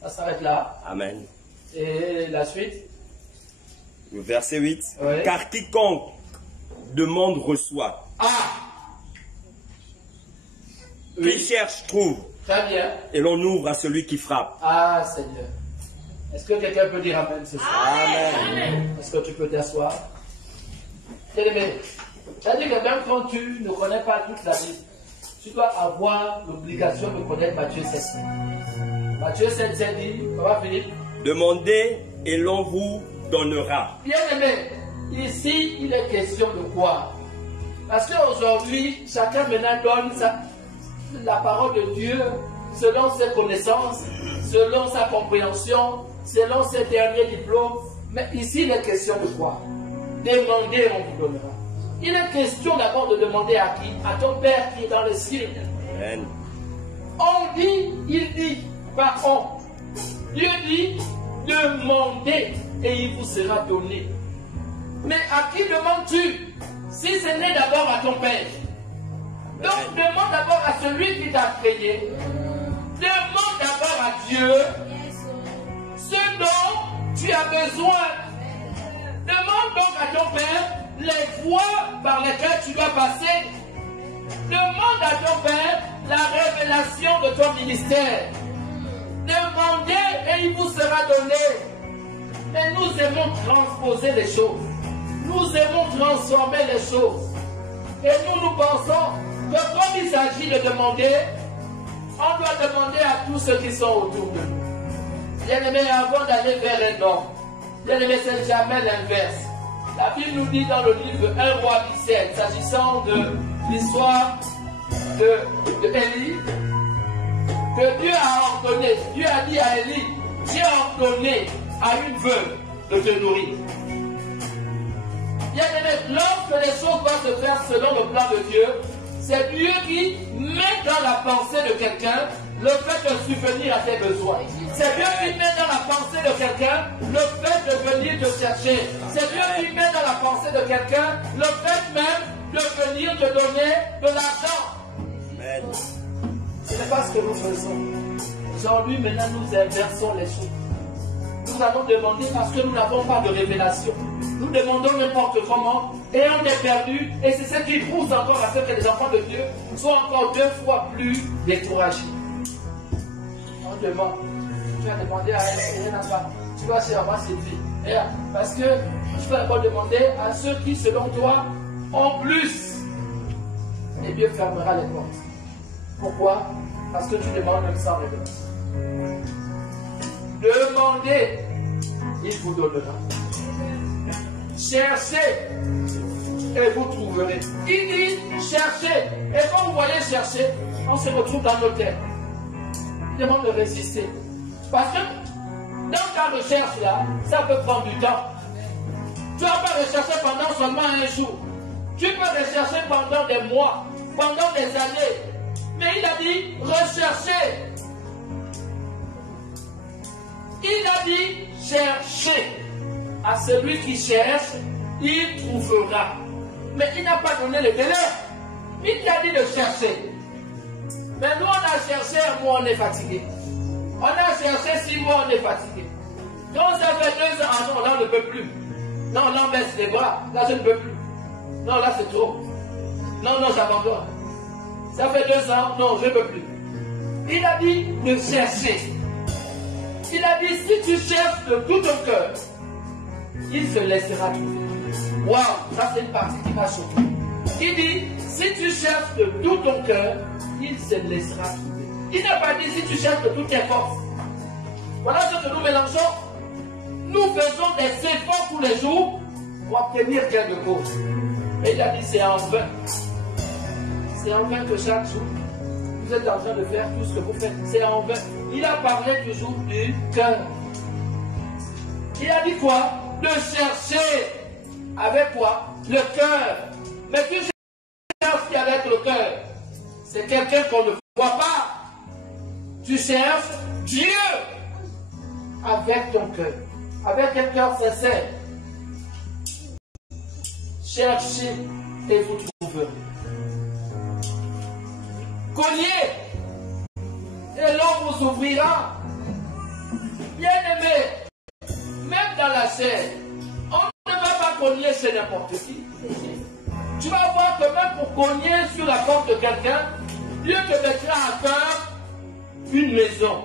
Ça s'arrête là. Amen. Et la suite? Le verset 8. Ouais. Car quiconque demande reçoit. Ah! Qui cherche trouve. Très bien. Et l'on ouvre à celui qui frappe. Ah, Seigneur. Est-ce que quelqu'un peut dire Amen ce soir? Amen. Est-ce que tu peux t'asseoir? Bien-aimé, c'est-à-dire que même quand tu ne connais pas toute la Bible, tu dois avoir l'obligation de connaître Matthieu 7. Matthieu 7 dit, comment Philippe? Demandez et l'on vous donnera. Bien-aimé, ici, il est question de quoi? Parce qu'aujourd'hui, chacun maintenant donne la parole de Dieu selon ses connaissances, selon sa compréhension, selon ses derniers diplômes. Mais ici, il est question de quoi? Demandez, on vous donnera. Il est question d'abord de demander à qui? À ton Père qui est dans les cieux. Amen. On dit, il dit, pas on. Dieu dit, demandez et il vous sera donné. Mais à qui demandes-tu? Si ce n'est d'abord à ton Père. Donc demande d'abord à celui qui t'a créé. Demande d'abord à Dieu ce dont tu as besoin. Demande donc à ton Père les voies par lesquelles tu dois passer. Demande à ton Père la révélation de ton ministère. Demandez et il vous sera donné. Mais nous aimons transposer les choses. Nous aimons transformer les choses. Et nous pensons que comme il s'agit de demander, on doit demander à tous ceux qui sont autour de nous. Bien-aimé, avant d'aller vers un don, bien-aimé, c'est jamais l'inverse. La Bible nous dit dans le livre 1 Roi 17, s'agissant de l'histoire de Élie, que Dieu a ordonné, Dieu a dit à Élie, Dieu a ordonné à une veuve de te nourrir. Bien-aimé, lorsque les choses doivent se faire selon le plan de Dieu, c'est Dieu qui met dans la pensée de quelqu'un le fait de subvenir à tes besoins. C'est Dieu qui met dans la pensée de quelqu'un le fait de venir te chercher. C'est Dieu qui met dans la pensée de quelqu'un le fait même de venir te donner de l'argent. Amen. Ce n'est pas ce que nous faisons. Aujourd'hui, maintenant, nous inversons les choses. Nous allons demander parce que nous n'avons pas de révélation. Nous demandons n'importe comment et on est perdu. Et c'est ce qui pousse encore à ce que les enfants de Dieu soient encore 2 fois plus découragés. On demande. Tu vas demander à elle, tu vas chez moi Sylvie. Parce que tu vas encore demander à ceux qui, selon toi, ont plus. Et Dieu fermera les portes. Pourquoi? Parce que tu demandes même sans révélation. Demandez, il vous donnera. Cherchez et vous trouverez. Il dit cherchez. Et quand vous voyez chercher, on se retrouve dans nos terres. Il demande de résister. Parce que dans ta recherche là, ça peut prendre du temps. Tu ne vas pas rechercher pendant seulement un jour. Tu peux rechercher pendant des mois, pendant des années. Mais il a dit recherchez. Il a dit cherchez. À celui qui cherche, il trouvera. Mais il n'a pas donné le délai. Il a dit de chercher. Mais nous, on a cherché un mois, on est fatigué. On a cherché 6 mois, on est fatigué. Donc ça fait 2 ans, ah non, là on ne peut plus. Non, là on baisse les bras, là je ne peux plus. Non, là c'est trop. Non, non, j'abandonne. Ça fait 2 ans, non, je ne peux plus. Il a dit de chercher. Il a dit, si tu cherches de tout ton cœur, il se laissera trouver. Waouh, ça c'est une partie qui m'a choqué. Il dit, si tu cherches de tout ton cœur, il se laissera trouver. Il n'a pas dit, si tu cherches de toutes tes forces. Voilà ce que nous mélangeons. Nous faisons des efforts tous les jours pour obtenir quelque chose. Et il a dit, c'est en vain. C'est en vain que chaque jour, vous êtes en train de faire tout ce que vous faites. C'est en vain. Il a parlé toujours du cœur. Il a dit quoi? De chercher. Avec quoi? Le cœur. Mais tu cherches avec le cœur. C'est quelqu'un qu'on ne voit pas. Tu cherches Dieu avec ton cœur. Avec un cœur sincère. Cherchez et vous trouverez. Cognez et l'on vous ouvrira. Bien-aimé, même dans la chair, on ne va pas cogner chez n'importe qui. Tu vas voir que même pour cogner sur la porte de quelqu'un, Dieu te mettra à cœur une maison.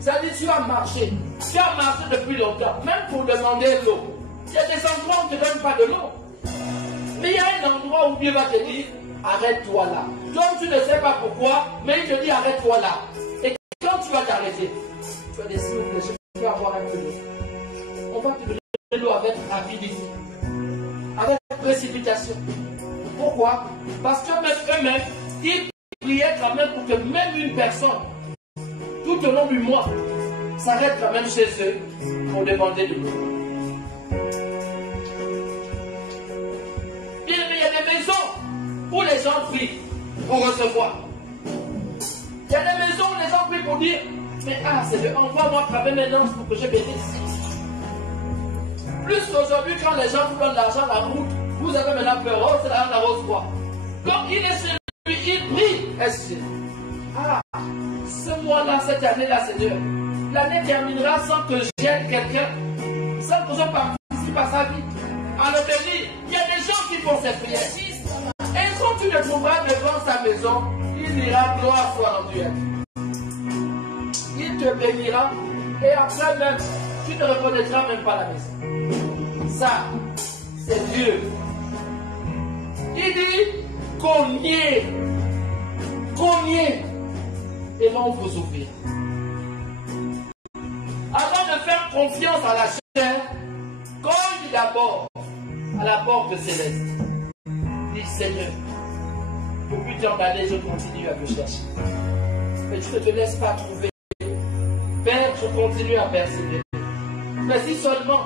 Ça dit, tu as marché. Tu as marché depuis longtemps, même pour demander l'eau. Il y a des endroits où on ne te donne pas de l'eau. Mais il y a un endroit où Dieu va te dire, arrête-toi là. Donc tu ne sais pas pourquoi, mais il te dit arrête-toi là. Et quand tu vas t'arrêter, tu vas décider que je peux avoir un peu d'eau. On va te donner de l'eau avec rapidité, avec précipitation. Pourquoi? Parce que même eux-mêmes, ils priaient quand même pour que même une personne, tout au long du mois, s'arrête quand même chez eux pour demander de l'eau. Bien, mais il y a des maisons où les gens prient pour recevoir. Il y a des maisons où les gens prient pour dire, mais envoie-moi travailler maintenant pour que je bénisse. Plus qu'aujourd'hui, quand les gens vous donnent l'argent à la route, vous avez maintenant peur, oh, c'est la rose quoi. Donc il est chez lui, il prie. Est-ce que ce mois-là, cette année-là, Seigneur, l'année terminera sans que j'aide quelqu'un, sans que je participe à sa vie, à le bénir. Il y a des gens qui font cette prière. Et quand tu le trouveras devant sa maison, il dira gloire soit rendue à Dieu. Il te bénira et après même, tu ne reconnaîtras même pas la maison. Ça, c'est Dieu. Il dit, cognez, cognez, et vont vous ouvrir. Avant de faire confiance à la chair, cogne d'abord à la porte céleste. Dis Seigneur, depuis tant d'années, je continue à te chercher. Mais tu ne te laisses pas trouver. Père, je continue à persévérer. Mais si seulement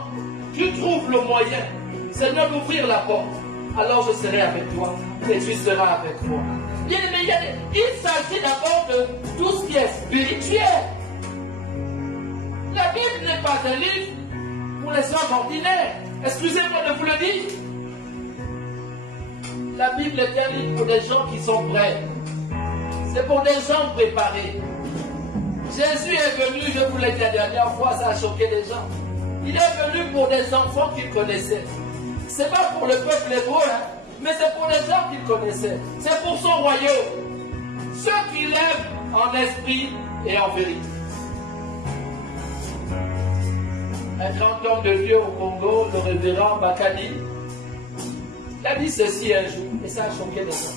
tu trouves le moyen, Seigneur, d'ouvrir la porte, alors je serai avec toi et tu seras avec moi. Bien aimé, il s'agit d'abord de tout ce qui est spirituel. La Bible n'est pas un livre pour les hommes ordinaires. Excusez-moi de vous le dire. La Bible est un livre pour des gens qui sont prêts. C'est pour des gens préparés. Jésus est venu, je vous l'ai dit la dernière fois, ça a choqué les gens. Il est venu pour des enfants qu'il connaissait. Ce n'est pas pour le peuple hébreu, hein, mais c'est pour les gens qu'il connaissait. C'est pour son royaume. Ceux qui l'aiment en esprit et en vérité. Un grand homme de Dieu au Congo, le révérend Bakani, il a dit ceci un jour, et ça a choqué les gens.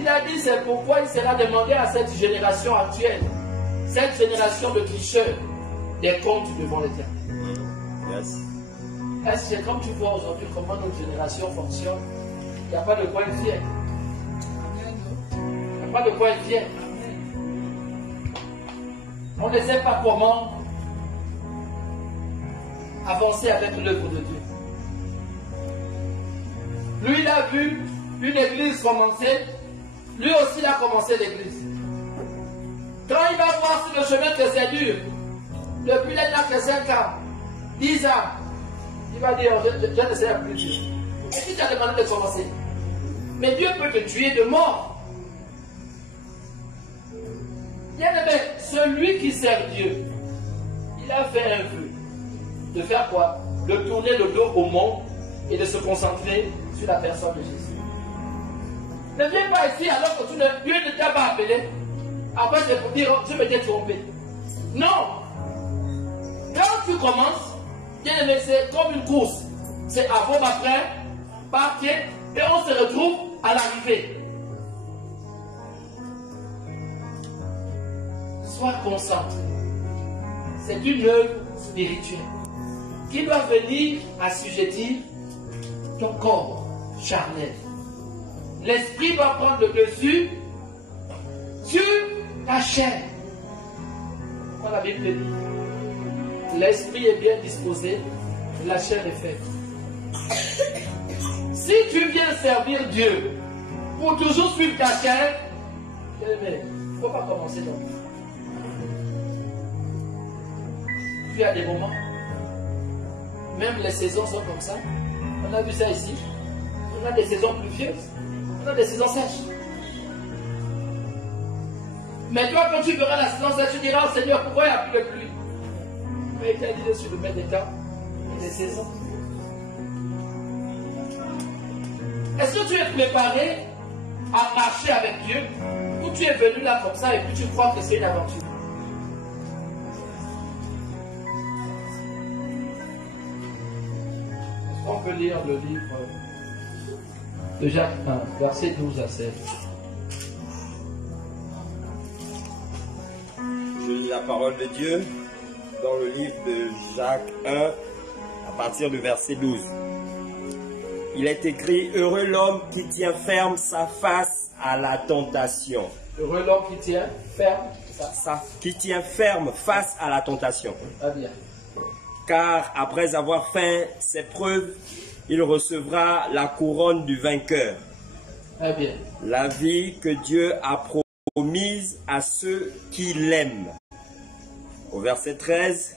Il a dit c'est pourquoi il sera demandé à cette génération actuelle, cette génération de tricheurs, des comptes devant l'Éternel. Yes. Est-ce que comme tu vois aujourd'hui comment notre génération fonctionne, il n'y a pas de quoi être fier. Il n'y a pas de quoi être fier. On ne sait pas comment avancer avec l'œuvre de Dieu. Lui, il a vu une église commencer. Lui aussi, il a commencé l'église. Quand il va voir sur le chemin que c'est dur, depuis les temps que 5 ans, 10 ans, il va dire, je ne sais plus Dieu. Et qui t'a demandé de commencer? Mais Dieu peut te tuer de mort. Bien aimé, celui qui sert Dieu, il a fait un vœu. De faire quoi? De tourner le dos au monde et de se concentrer sur la personne de Jésus. Ne viens pas ici alors que Dieu ne t'a pas appelé. Après, je vais vous dire, je me t'ai trompé. Non. Quand tu commences, bien aimé, c'est comme une course. C'est avant, après, partir, et on se retrouve à l'arrivée. Sois concentré. C'est une œuvre spirituelle qui doit venir assujettir ton corps charnel. L'esprit va prendre le dessus sur ta chair. Quand la Bible dit, l'esprit est bien disposé, la chair est faible. Si tu viens servir Dieu pour toujours suivre ta chair, il ne faut pas commencer donc. Puis à des moments, même les saisons sont comme ça. On a vu ça ici. On a des saisons pluvieuses. On a des saisons sèches. Mais toi, quand tu verras la saison sèche, tu diras au Seigneur, pourquoi il n'y a plus de pluie? Mais il t'a dit sur le maître des temps et des saisons. Est-ce que tu es préparé à marcher avec Dieu ou tu es venu là comme ça et puis tu crois que c'est une aventure? On peut lire le livre de Jacques 1, versets 12 à 16. Je lis la parole de Dieu dans le livre de Jacques 1, à partir du verset 12. Il est écrit, heureux l'homme qui tient ferme sa face à la tentation. Heureux l'homme qui tient ferme qui tient ferme face à la tentation. Ah bien. Car après avoir fait ses preuves, il recevra la couronne du vainqueur. Ah bien. La vie que Dieu a promise à ceux qui l'aiment. Au verset 13,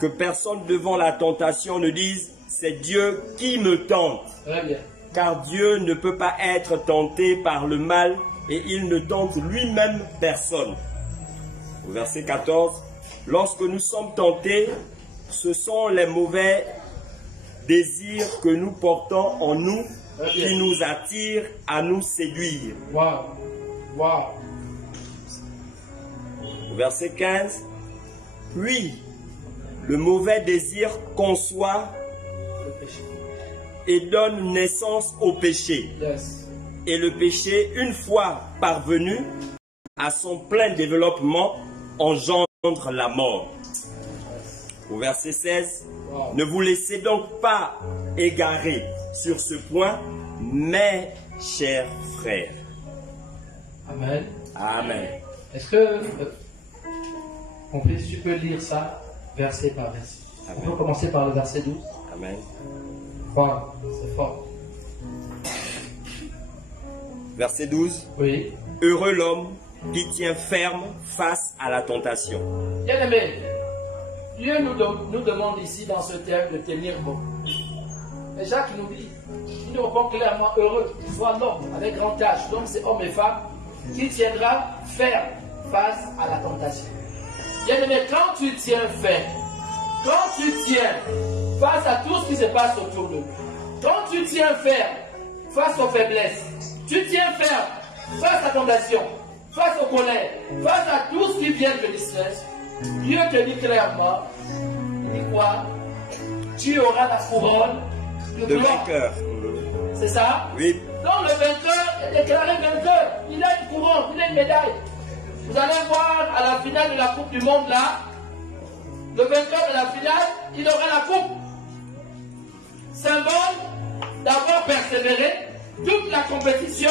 que personne devant la tentation ne dise, c'est Dieu qui me tente. Très bien. Car Dieu ne peut pas être tenté par le mal et il ne tente lui-même personne. Au verset 14, lorsque nous sommes tentés, ce sont les mauvais désirs que nous portons en nous qui nous attirent à nous séduire. Waouh. Waouh. Au verset 15, puis le mauvais désir conçoit Le péché. et donne naissance au péché. Yes. Et le péché, une fois parvenu à son plein développement, engendre la mort. Au verset 16, Wow. ne vous laissez donc pas égarer sur ce point, mes chers frères. Amen. Amen. Est-ce que mon fils, tu peux lire ça verset par verset? Amen. On peut commencer par le verset 12. Amen. Fort, c'est fort. Verset 12. Oui. Heureux l'homme qui tient ferme face à la tentation. Bien aimé, Dieu nous demande ici dans ce thème de tenir bon. Et Jacques nous dit, il nous répond clairement, heureux soit l'homme avec grand H, donc c'est homme et femme, qui tiendra ferme face à la tentation. Bien aimé, quand tu tiens ferme, quand tu tiens face à tout ce qui se passe autour de nous, quand tu tiens ferme face aux faiblesses, tu tiens ferme face à la tentation, face aux colères, face à tout ce qui vient de distraire, Dieu te dit clairement, il dit quoi? Tu auras la couronne De vainqueur. C'est ça? Oui. Donc le vainqueur est déclaré vainqueur. Il a une couronne, il a une médaille. Vous allez voir à la finale de la Coupe du Monde là, le vainqueur de la finale, il aura la coupe. Symbole d'avoir persévéré toute la compétition,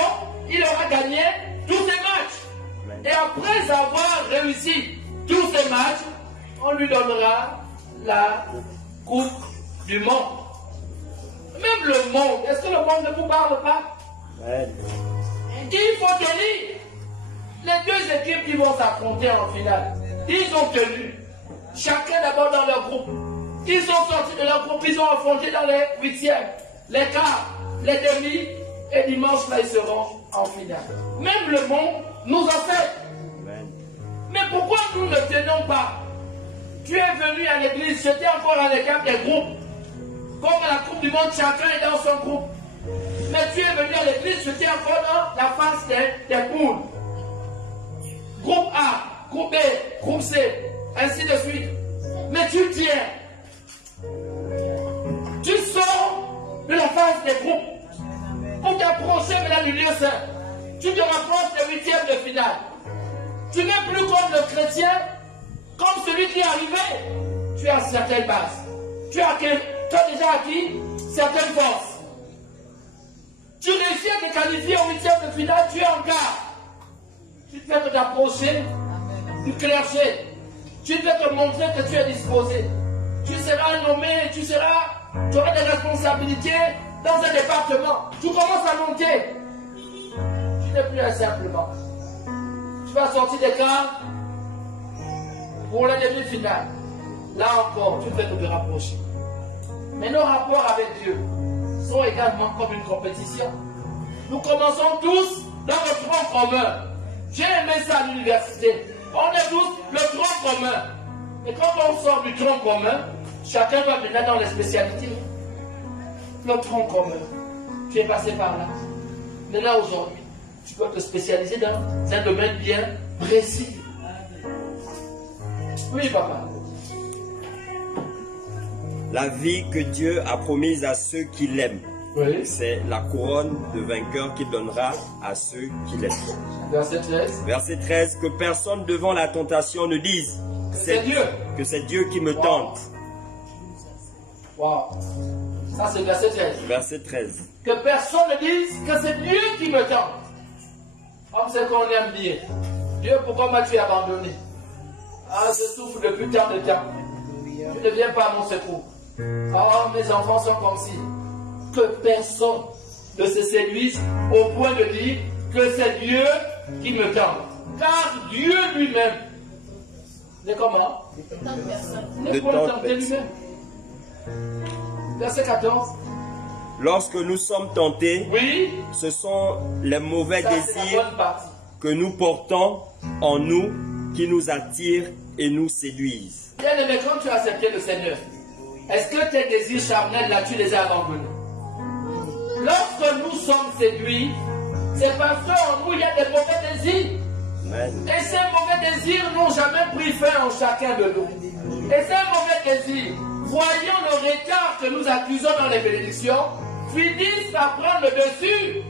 il aura gagné tous ses matchs. Et après avoir réussi tous ces matchs, on lui donnera la Coupe du Monde. Même le monde, est-ce que le monde ne vous parle pas? Ouais. Il faut tenir. Les deux équipes qui vont s'affronter en finale, ils ont tenu. Chacun d'abord dans leur groupe. Ils sont sortis de leur groupe, ils ont affronté dans les huitièmes, les quarts, les demi, et dimanche là ils seront en finale. Même le monde nous a fait. Mais pourquoi nous ne tenons pas? Tu es venu à l'église, j'étais encore à l'écart des groupes. Comme à la Coupe du Monde, chacun est dans son groupe. Mais tu es venu à l'église, tu es encore dans la phase des poules. Groupe A, groupe B, groupe C, ainsi de suite. Mais tu tiens. Tu sors de la phase des groupes pour t'approcher maintenant du lieu saint. Tu te rapproches des huitièmes de finale. Tu n'es plus comme le chrétien, comme celui qui est arrivé. Tu as certaines bases. Tu as déjà acquis certaines forces. Tu réussis à te qualifier au huitième de finale, tu es en quart. Tu te fais te t'approcher du clergé. Tu te fais te montrer que tu es disposé. Tu seras nommé, tu auras des responsabilités dans un département. Tu commences à monter. Tu n'es plus un simplement. Tu vas sortir des quarts pour la demi-finale. Là encore, tu ne fais que te rapprocher. Mais nos rapports avec Dieu sont également comme une compétition. Nous commençons tous dans le tronc commun. J'ai aimé ça à l'université. On est tous le tronc commun. Et quand on sort du tronc commun, chacun va venir dans les spécialités. Le tronc commun. Tu es passé par là. Mais là aujourd'hui, tu peux te spécialiser dans un domaine bien précis. Oui, papa. La vie que Dieu a promise à ceux qui l'aiment, Oui. c'est la couronne de vainqueur qu'il donnera à ceux qui l'aiment. Verset 13. Verset 13, que personne devant la tentation ne dise C'est Dieu. que c'est Dieu qui me tente. Wow. Ça c'est verset 13. Verset 13. Que personne ne dise que c'est Dieu qui me tente. Comme c'est qu'on aime bien. Dieu, pourquoi m'as-tu abandonné? Ah, je souffre depuis tant de temps. Tu ne viens pas à mon secours. Oh, mes enfants sont comme si. Que personne ne se séduise au point de dire que c'est Dieu qui me tente. Car Dieu lui-même n'est comment? Ne peut le tenter lui-même. Verset 14. Lorsque nous sommes tentés, Oui, ce sont les mauvais ça c'est la désirs bonne partie. que nous portons en nous qui nous attirent et nous séduisent. Bien aimé, quand tu as accepté le Seigneur, est-ce que tes désirs charnels là, tu les as abandonnés? Lorsque nous sommes séduits, c'est parce qu'en nous il y a des mauvais désirs. Amen. Et ces mauvais désirs n'ont jamais pris fin en chacun de nous. Et ces mauvais désirs, voyant le retard que nous accusons dans les bénédictions, finissent par prendre le dessus.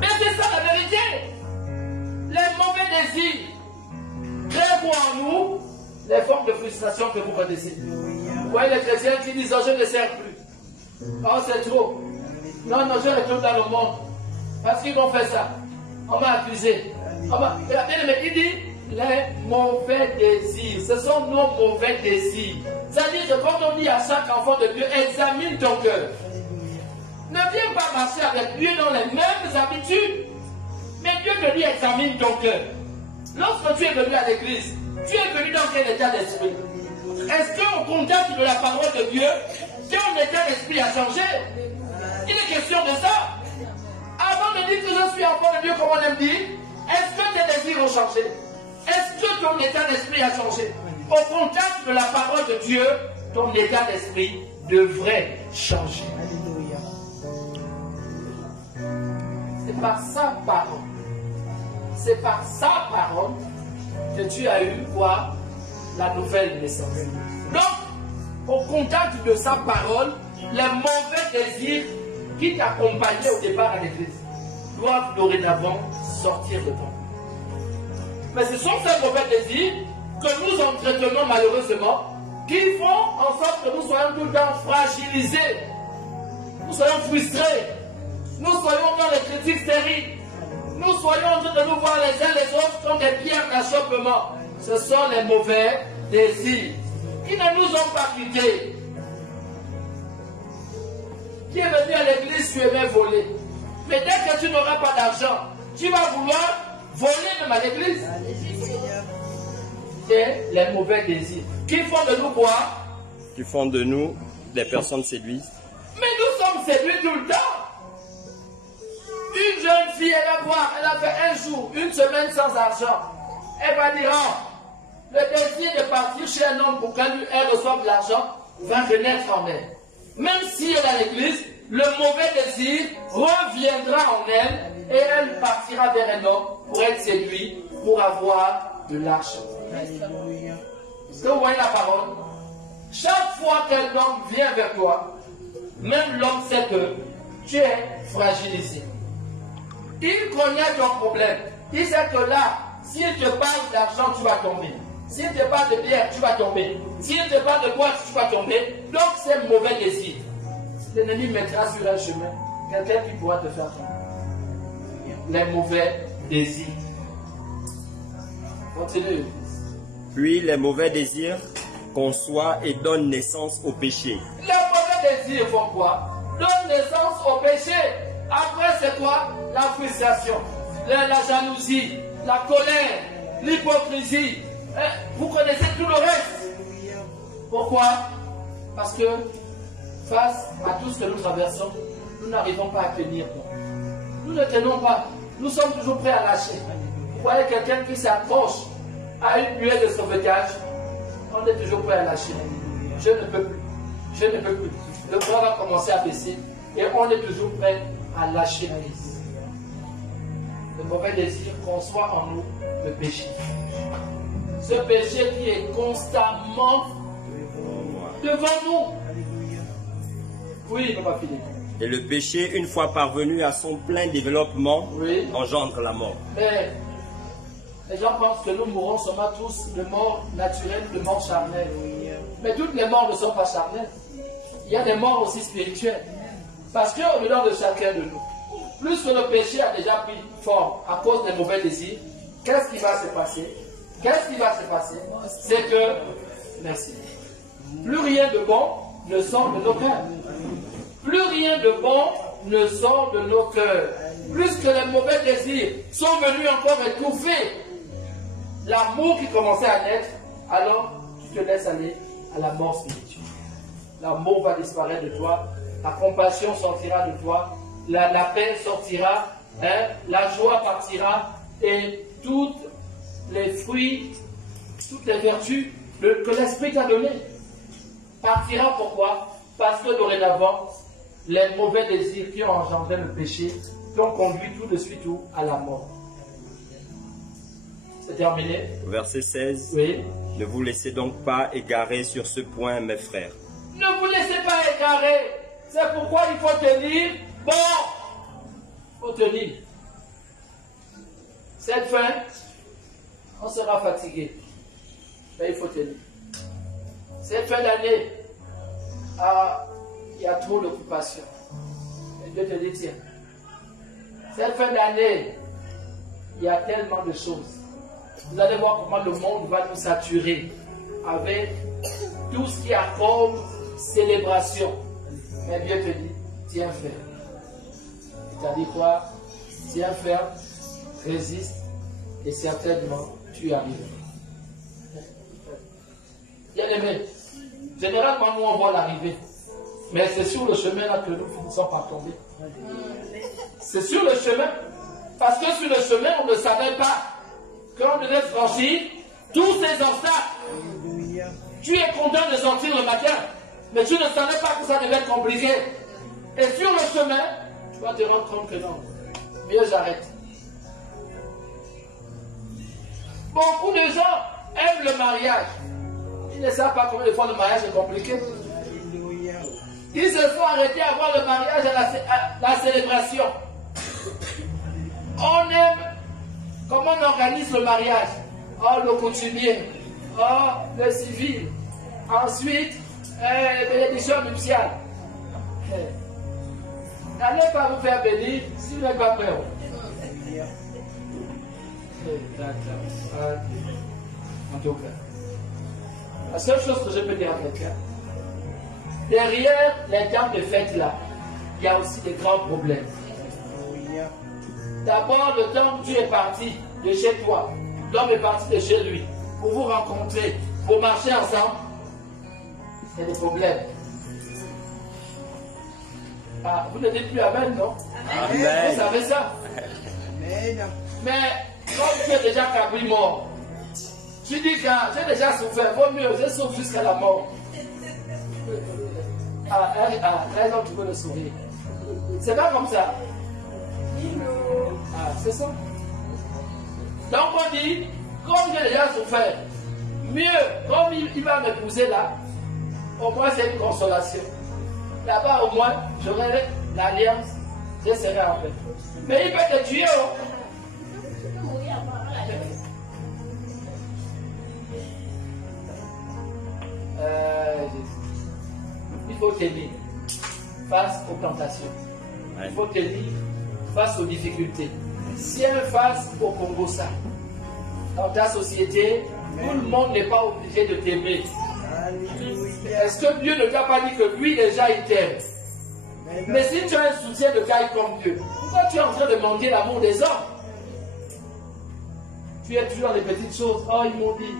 Mais c'est ça la vérité. Les mauvais désirs créent en nous les formes de frustration que vous connaissez. Vous voyez les chrétiens qui disent oh, je ne sers plus. Oh, c'est trop. Non, je retourne dans le monde. Parce qu'ils m'ont fait ça. On m'a accusé. Il dit les mauvais désirs. Ce sont nos mauvais désirs C'est-à-dire que quand on dit à chaque enfant de Dieu, examine ton cœur. Ne viens pas marcher avec Dieu dans les mêmes habitudes. Mais Dieu te dit, examine ton cœur. Lorsque tu es venu à l'église, tu es venu dans quel état d'esprit? Est-ce qu'au contact de la parole de Dieu, ton état d'esprit a changé? Il est question de ça. Avant de dire que je suis enfant de Dieu, comme on aime dire, est-ce que tes désirs ont changé? Est-ce que ton état d'esprit a changé? Au contact de la parole de Dieu, ton état d'esprit devrait changer. C'est par sa parole. C'est par sa parole que tu as eu quoi? La nouvelle naissance. Donc, au contact de sa parole, les mauvais désirs qui t'accompagnaient au départ à l'église doivent dorénavant sortir de toi. Mais ce sont ces mauvais désirs que nous entretenons malheureusement qui font en sorte que nous soyons tout le temps fragilisés, nous soyons frustrés, nous soyons dans les critiques stériles, nous soyons en train de nous voir les uns les autres comme des pierres d'achoppement. Ce sont les mauvais désirs qui ne nous ont pas quittés. Qui est venu à l'église, tu aimais voler. Mais dès que tu n'auras pas d'argent, tu vas vouloir voler même à l'église. C'est les mauvais désirs. Qui font de nous quoi? Qui font de nous des personnes séduites. Mais nous sommes séduits tout le temps. Une jeune fille, elle a fait un jour, une semaine sans argent. Elle va dire, oh, le désir de partir chez un homme pour qu'elle reçoive de l'argent va renaître en elle. Même si elle est à l'église, le mauvais désir reviendra en elle et elle partira vers un homme pour être séduite, pour avoir de l'argent. Est-ce que vous voyez la parole? Chaque fois qu'un homme vient vers toi, même l'homme sait que tu es fragilisé. Il connaît ton problème. Il sait que là, s'il te parle d'argent, tu vas tomber. S'il te parle de bière, tu vas tomber. S'il te parle de boîte, tu vas tomber. Donc c'est mauvais désir. L'ennemi mettra sur un chemin quelqu'un qui pourra te faire tomber. Les mauvais désirs. Continue. Puis les mauvais désirs conçoivent et donnent naissance au péché. Les mauvais désirs font quoi? Donnent naissance au péché. Après c'est quoi? La frustration, la jalousie, la colère, l'hypocrisie. Vous connaissez tout le reste. Pourquoi? Parce que face à tout ce que nous traversons, nous n'arrivons pas à tenir. Nous ne tenons pas. Nous sommes toujours prêts à lâcher. Vous voyez quelqu'un qui s'accroche à une buée de sauvetage, on est toujours prêt à lâcher. Je ne peux plus. Je ne peux plus. Le bras va commencer à baisser et on est toujours prêt à lâcher prise. Le mauvais désir conçoit en nous le péché. Ce péché qui est constamment devant nous. Oui, papa Philippe. Et le péché, une fois parvenu à son plein développement, oui, engendre la mort. Mais les gens pensent que nous mourrons seulement tous de mort naturelle, de mort charnelle. Mais toutes les morts ne sont pas charnelles. Il y a des morts aussi spirituelles. Parce qu'au-dedans de chacun de nous, plus que le péché a déjà pris forme à cause des mauvais désirs, qu'est-ce qui va se passer? Qu'est-ce qui va se passer? C'est que, merci, plus rien de bon ne sort de nos cœurs. Plus rien de bon ne sort de nos cœurs. Plus que les mauvais désirs sont venus encore étouffer l'amour qui commençait à naître, alors tu te laisses aller à la mort spirituelle. L'amour va disparaître de toi, la compassion sortira de toi, la paix sortira, la joie partira et toutes les fruits, toutes les vertus que l'Esprit t'a données partira. Pourquoi? Parce que dorénavant, les mauvais désirs qui ont engendré le péché t'ont conduit tout de suite à la mort. C'est terminé. Verset 16. Oui. Ne vous laissez donc pas égarer sur ce point, mes frères. Ne vous laissez pas égarer. C'est pourquoi il faut tenir bon. Il faut tenir. Cette fin, on sera fatigué. Mais il faut tenir. Cette fin d'année, il y a trop d'occupations. Et Dieu te dit, tiens, cette fin d'année, il y a tellement de choses. Vous allez voir comment le monde va nous saturer avec tout ce qui a comme célébration. Mais Dieu te dit, tiens ferme. Il t'a dit quoi? Tiens ferme, résiste, et certainement tu arriveras. Bien aimé, généralement nous on voit l'arrivée, mais c'est sur le chemin là que nous finissons par tomber. C'est sur le chemin, parce que sur le chemin on ne savait pas qu'on devait franchir tous ces obstacles. Tu es content de sortir le matin, mais tu ne savais pas que ça devait être compliqué. Et sur le chemin, tu vas te rendre compte que non, mieux j'arrête. Beaucoup de gens aiment le mariage. Ils ne savent pas combien de fois le mariage est compliqué. Ils se font arrêter à voir le mariage à la célébration. On aime comment on organise le mariage. Oh, le coutumier. Oh, le civil. Ensuite, bénédiction nuptiale. N'allez pas vous faire bénir si vous n'êtes pas prêt. En tout cas, la seule chose que je peux dire à quelqu'un, derrière les temps de fête là, il y a aussi des grands problèmes. D'abord, le temps où tu es parti de chez toi, l'homme est parti de chez lui, pour vous rencontrer, pour marcher ensemble, il y a des problèmes. Ah, vous ne dites plus Amen, non? Amen. Vous savez ça? Amen. Mais comme tu es déjà cabri mort, tu dis que j'ai déjà souffert, vaut mieux, je souffre jusqu'à la mort. Raison, tu peux le sourire. C'est pas comme ça. Ah, c'est ça. Donc on dit, comme j'ai déjà souffert, mieux, comme il va m'épouser là, au moins c'est une consolation. Là-bas au moins, j'aurai l'alliance, je serai en paix. Mais il peut te tuer. Il faut tenir face aux tentations. Il faut tenir face aux difficultés. Tiens face au Congo ça. Dans ta société, tout le monde n'est pas obligé de t'aimer. Est-ce que Dieu ne t'a pas dit que lui déjà il t'aime? Mais si tu as un soutien de gars comme Dieu, pourquoi tu es en train de demander l'amour des hommes? Tu es toujours dans les petites choses. Oh, ils m'ont dit.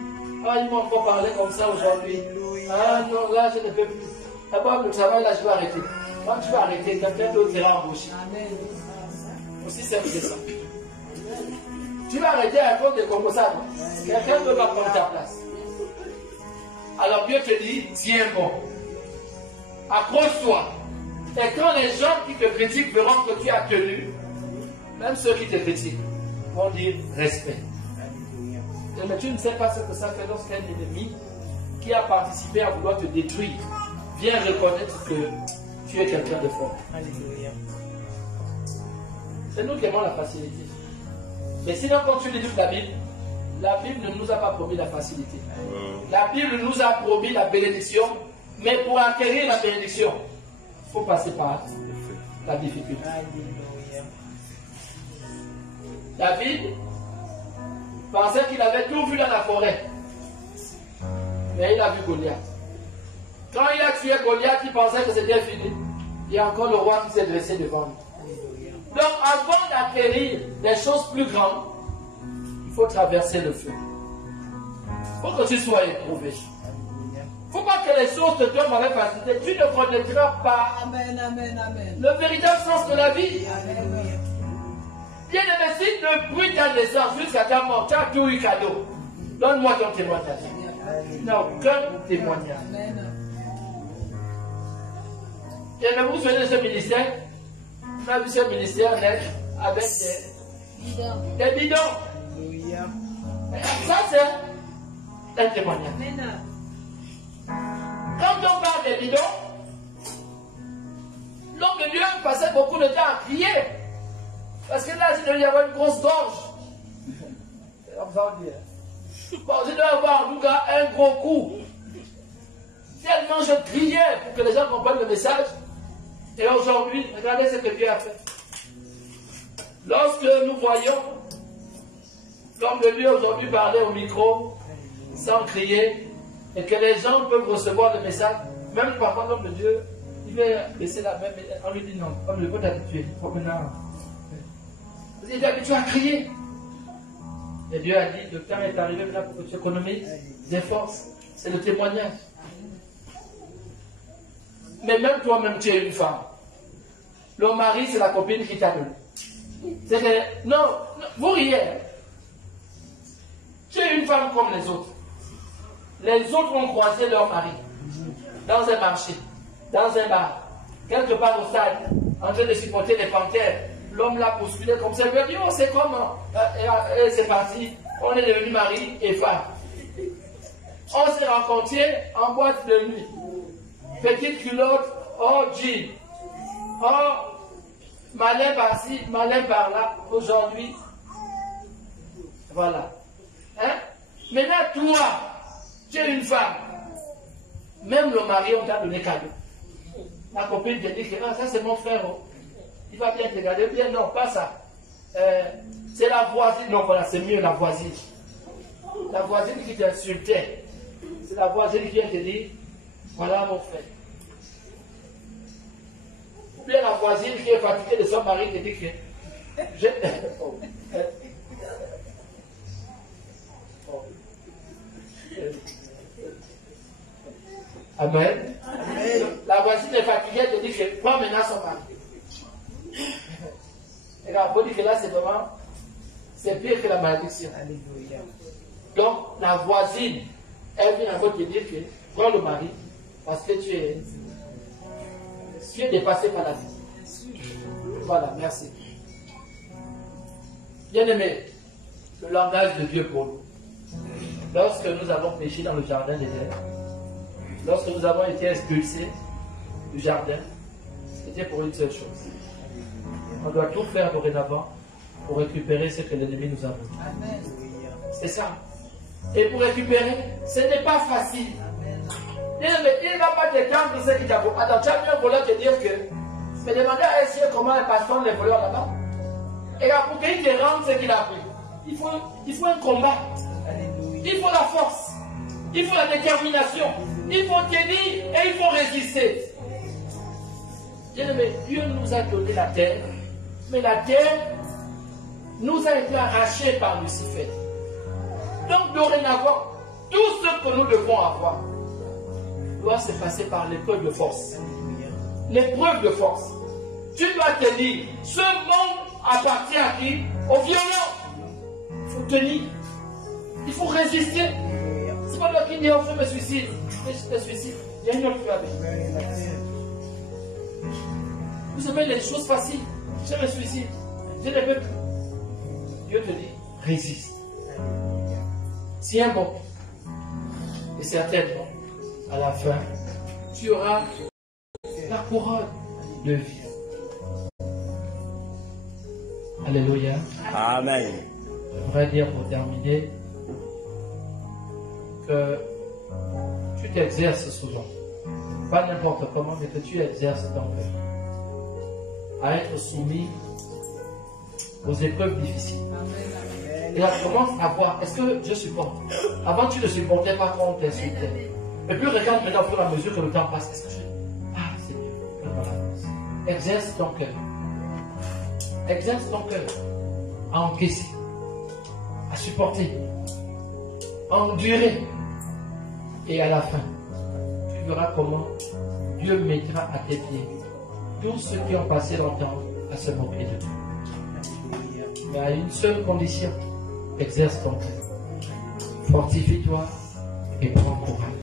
Oh, ils m'ont encore parlé comme ça aujourd'hui. Ah non, là je ne peux plus. D'abord le travail, là je vais arrêter. Quand tu vas arrêter, quelqu'un d'autre ira embaucher. Aussi simple que ça. Tu vas arrêter à cause de comme ça. Quelqu'un d'autre va prendre ta place. Alors Dieu te dit, tiens bon. Accroche-toi. Et quand les gens qui te critiquent verront que tu as tenu, même ceux qui te critiquent vont dire respect. Mais tu ne sais pas ce que ça fait lorsqu'un ennemi qui a participé à vouloir te détruire vient reconnaître que tu es quelqu'un de fort. Alléluia. C'est nous qui aimons la facilité. Mais sinon, quand tu lis toute la Bible ne nous a pas promis la facilité. La Bible nous a promis la bénédiction, mais pour acquérir la bénédiction, il faut passer par la difficulté. David pensait qu'il avait tout vu dans la forêt. Mais il a vu Goliath. Quand il a tué Goliath, il pensait que c'était fini. Il y a encore le roi qui s'est dressé devant lui. Donc avant d'acquérir des choses plus grandes, il faut traverser le feu. Il faut que tu sois éprouvé. Il ne faut pas que les choses te tombent avec facilité. Tu ne connaîtras pas le véritable sens de la vie. Bien aimé, si depuis ta naissance jusqu'à ta mort, tu as tout eu cadeau. Donne-moi ton témoignage. Tu n'as aucun témoignage. Et ne vous souvenez de ce ministère? On a vu ce ministère naître avec des bidons. Ça, c'est un témoignage. Quand on parle des bidons, l'homme de Dieu passait beaucoup de temps à crier. Parce que là, il doit y avoir une grosse gorge. On va dire. Bon, il doit y avoir en tout cas un gros coup. Tellement je criais pour que les gens comprennent le message. Et aujourd'hui, regardez ce que Dieu a fait. Lorsque nous voyons l'homme de Dieu aujourd'hui parler au micro, sans crier, Et que les gens peuvent recevoir le message. Même parfois l'homme de Dieu, il va baisser la main, mais on lui dit non, comme le faut t'habituer, il faut maintenant. Il est habitué à crier. Et Dieu a dit, le temps est arrivé maintenant pour que tu économises des forces. C'est le témoignage. Mais même toi-même, tu es une femme. Le mari, c'est la copine qui t'a donné. C'est que, non, vous riez. Tu es une femme comme les autres. Les autres ont croisé leur mari dans un marché, dans un bar, quelque part au stade, en train de supporter les panthères. L'homme l'a bousculé comme ça. Il lui a dit, oh, c'est comment? Et c'est parti. On est devenus mari et femme. On s'est rencontrés en boîte de nuit. Petite culotte, oh jean. Oh, malin par-ci, malin par-là. Aujourd'hui, voilà. Hein? Maintenant, toi, tu es une femme. Même le mari, on t'a donné cadeau. Ma copine t'a dit que ah, ça c'est mon frère. Oh. Il va bien te regarder. Bien, non, pas ça. C'est la voisine. Non, voilà, c'est mieux la voisine. La voisine qui t'insultait. C'est la voisine qui vient te dire, voilà mon frère. Ou bien la voisine qui est fatiguée de son mari te dit que Amen. Amen. La voisine est fatiguée, elle te dit que prends maintenant son mari. Et là, on dit que là, c'est vraiment, c'est pire que la malédiction. Donc, la voisine, elle vient encore te dire que prends le mari, parce que tu es dépassé par la vie. Voilà, merci. Bien-aimé, le langage de Dieu pour nous. Lorsque nous avons péché dans le jardin d'Éden, lorsque nous avons été expulsés du jardin, c'était pour une seule chose. On doit tout faire dorénavant pour récupérer ce que l'ennemi nous a volé. C'est ça. Et pour récupérer, ce n'est pas facile. Il ne va pas te tendre ce qu'il t'a volé. Attends, tu as vu un voleur te dire que, mais demandez à essayer comment ils passent les voleurs là-bas. Et là, pour qu'il te rende ce qu'il a pris, il faut un combat. Il faut la force. Il faut la détermination. Il faut tenir et il faut résister. Bien-aimé, Dieu nous a donné la terre, mais la terre nous a été arrachée par Lucifer. Donc, dorénavant, tout ce que nous devons avoir doit se passer par l'épreuve de force. L'épreuve de force. Tu dois te dire, ce monde appartient à qui? Aux violents. Il faut tenir. Il faut résister. C'est pas toi qui dis, oh, je me suicide. Je me suicide. Il y a une autre chose. Vous aimez les choses faciles. Je me suicide. Je ne peux plus. Dieu te dit, résiste. Tiens bon. Et certainement, à la fin, tu auras la couronne de vie. Alléluia. Amen. J'aimerais dire pour terminer que tu t'exerces souvent. Pas n'importe comment, mais que tu exerces ton cœur à être soumis aux épreuves difficiles. Et là, tu commences à voir, est-ce que je supporte? Avant, tu ne supportais pas quand on t'insultait. Et puis, regarde maintenant au fur et à mesure que le temps passe. Est-ce que je... Ah, c'est mieux. Voilà. Exerce ton cœur. Exerce ton cœur à encaisser, à supporter, à endurer. Et à la fin, tu verras comment Dieu mettra à tes pieds tous ceux qui ont passé longtemps à se moquer de toi. Mais à une seule condition, exerce ton cœur. Fortifie-toi et prends courage.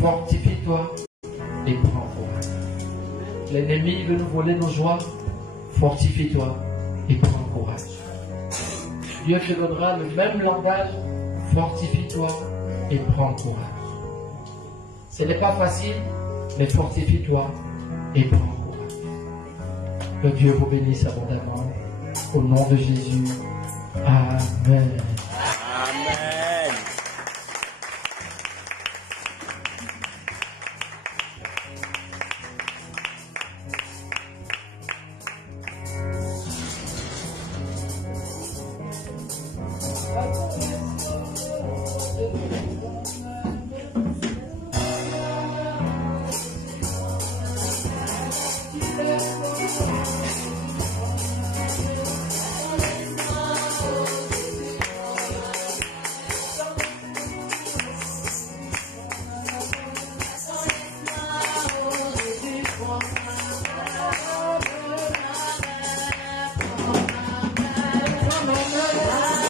Fortifie-toi et prends courage. L'ennemi veut nous voler nos joies. Fortifie-toi et prends courage. Dieu te donnera le même langage. Fortifie-toi et prends courage. Ce n'est pas facile, mais fortifie-toi et prends courage. Que Dieu vous bénisse abondamment. Au nom de Jésus. Amen. Amen. Amen.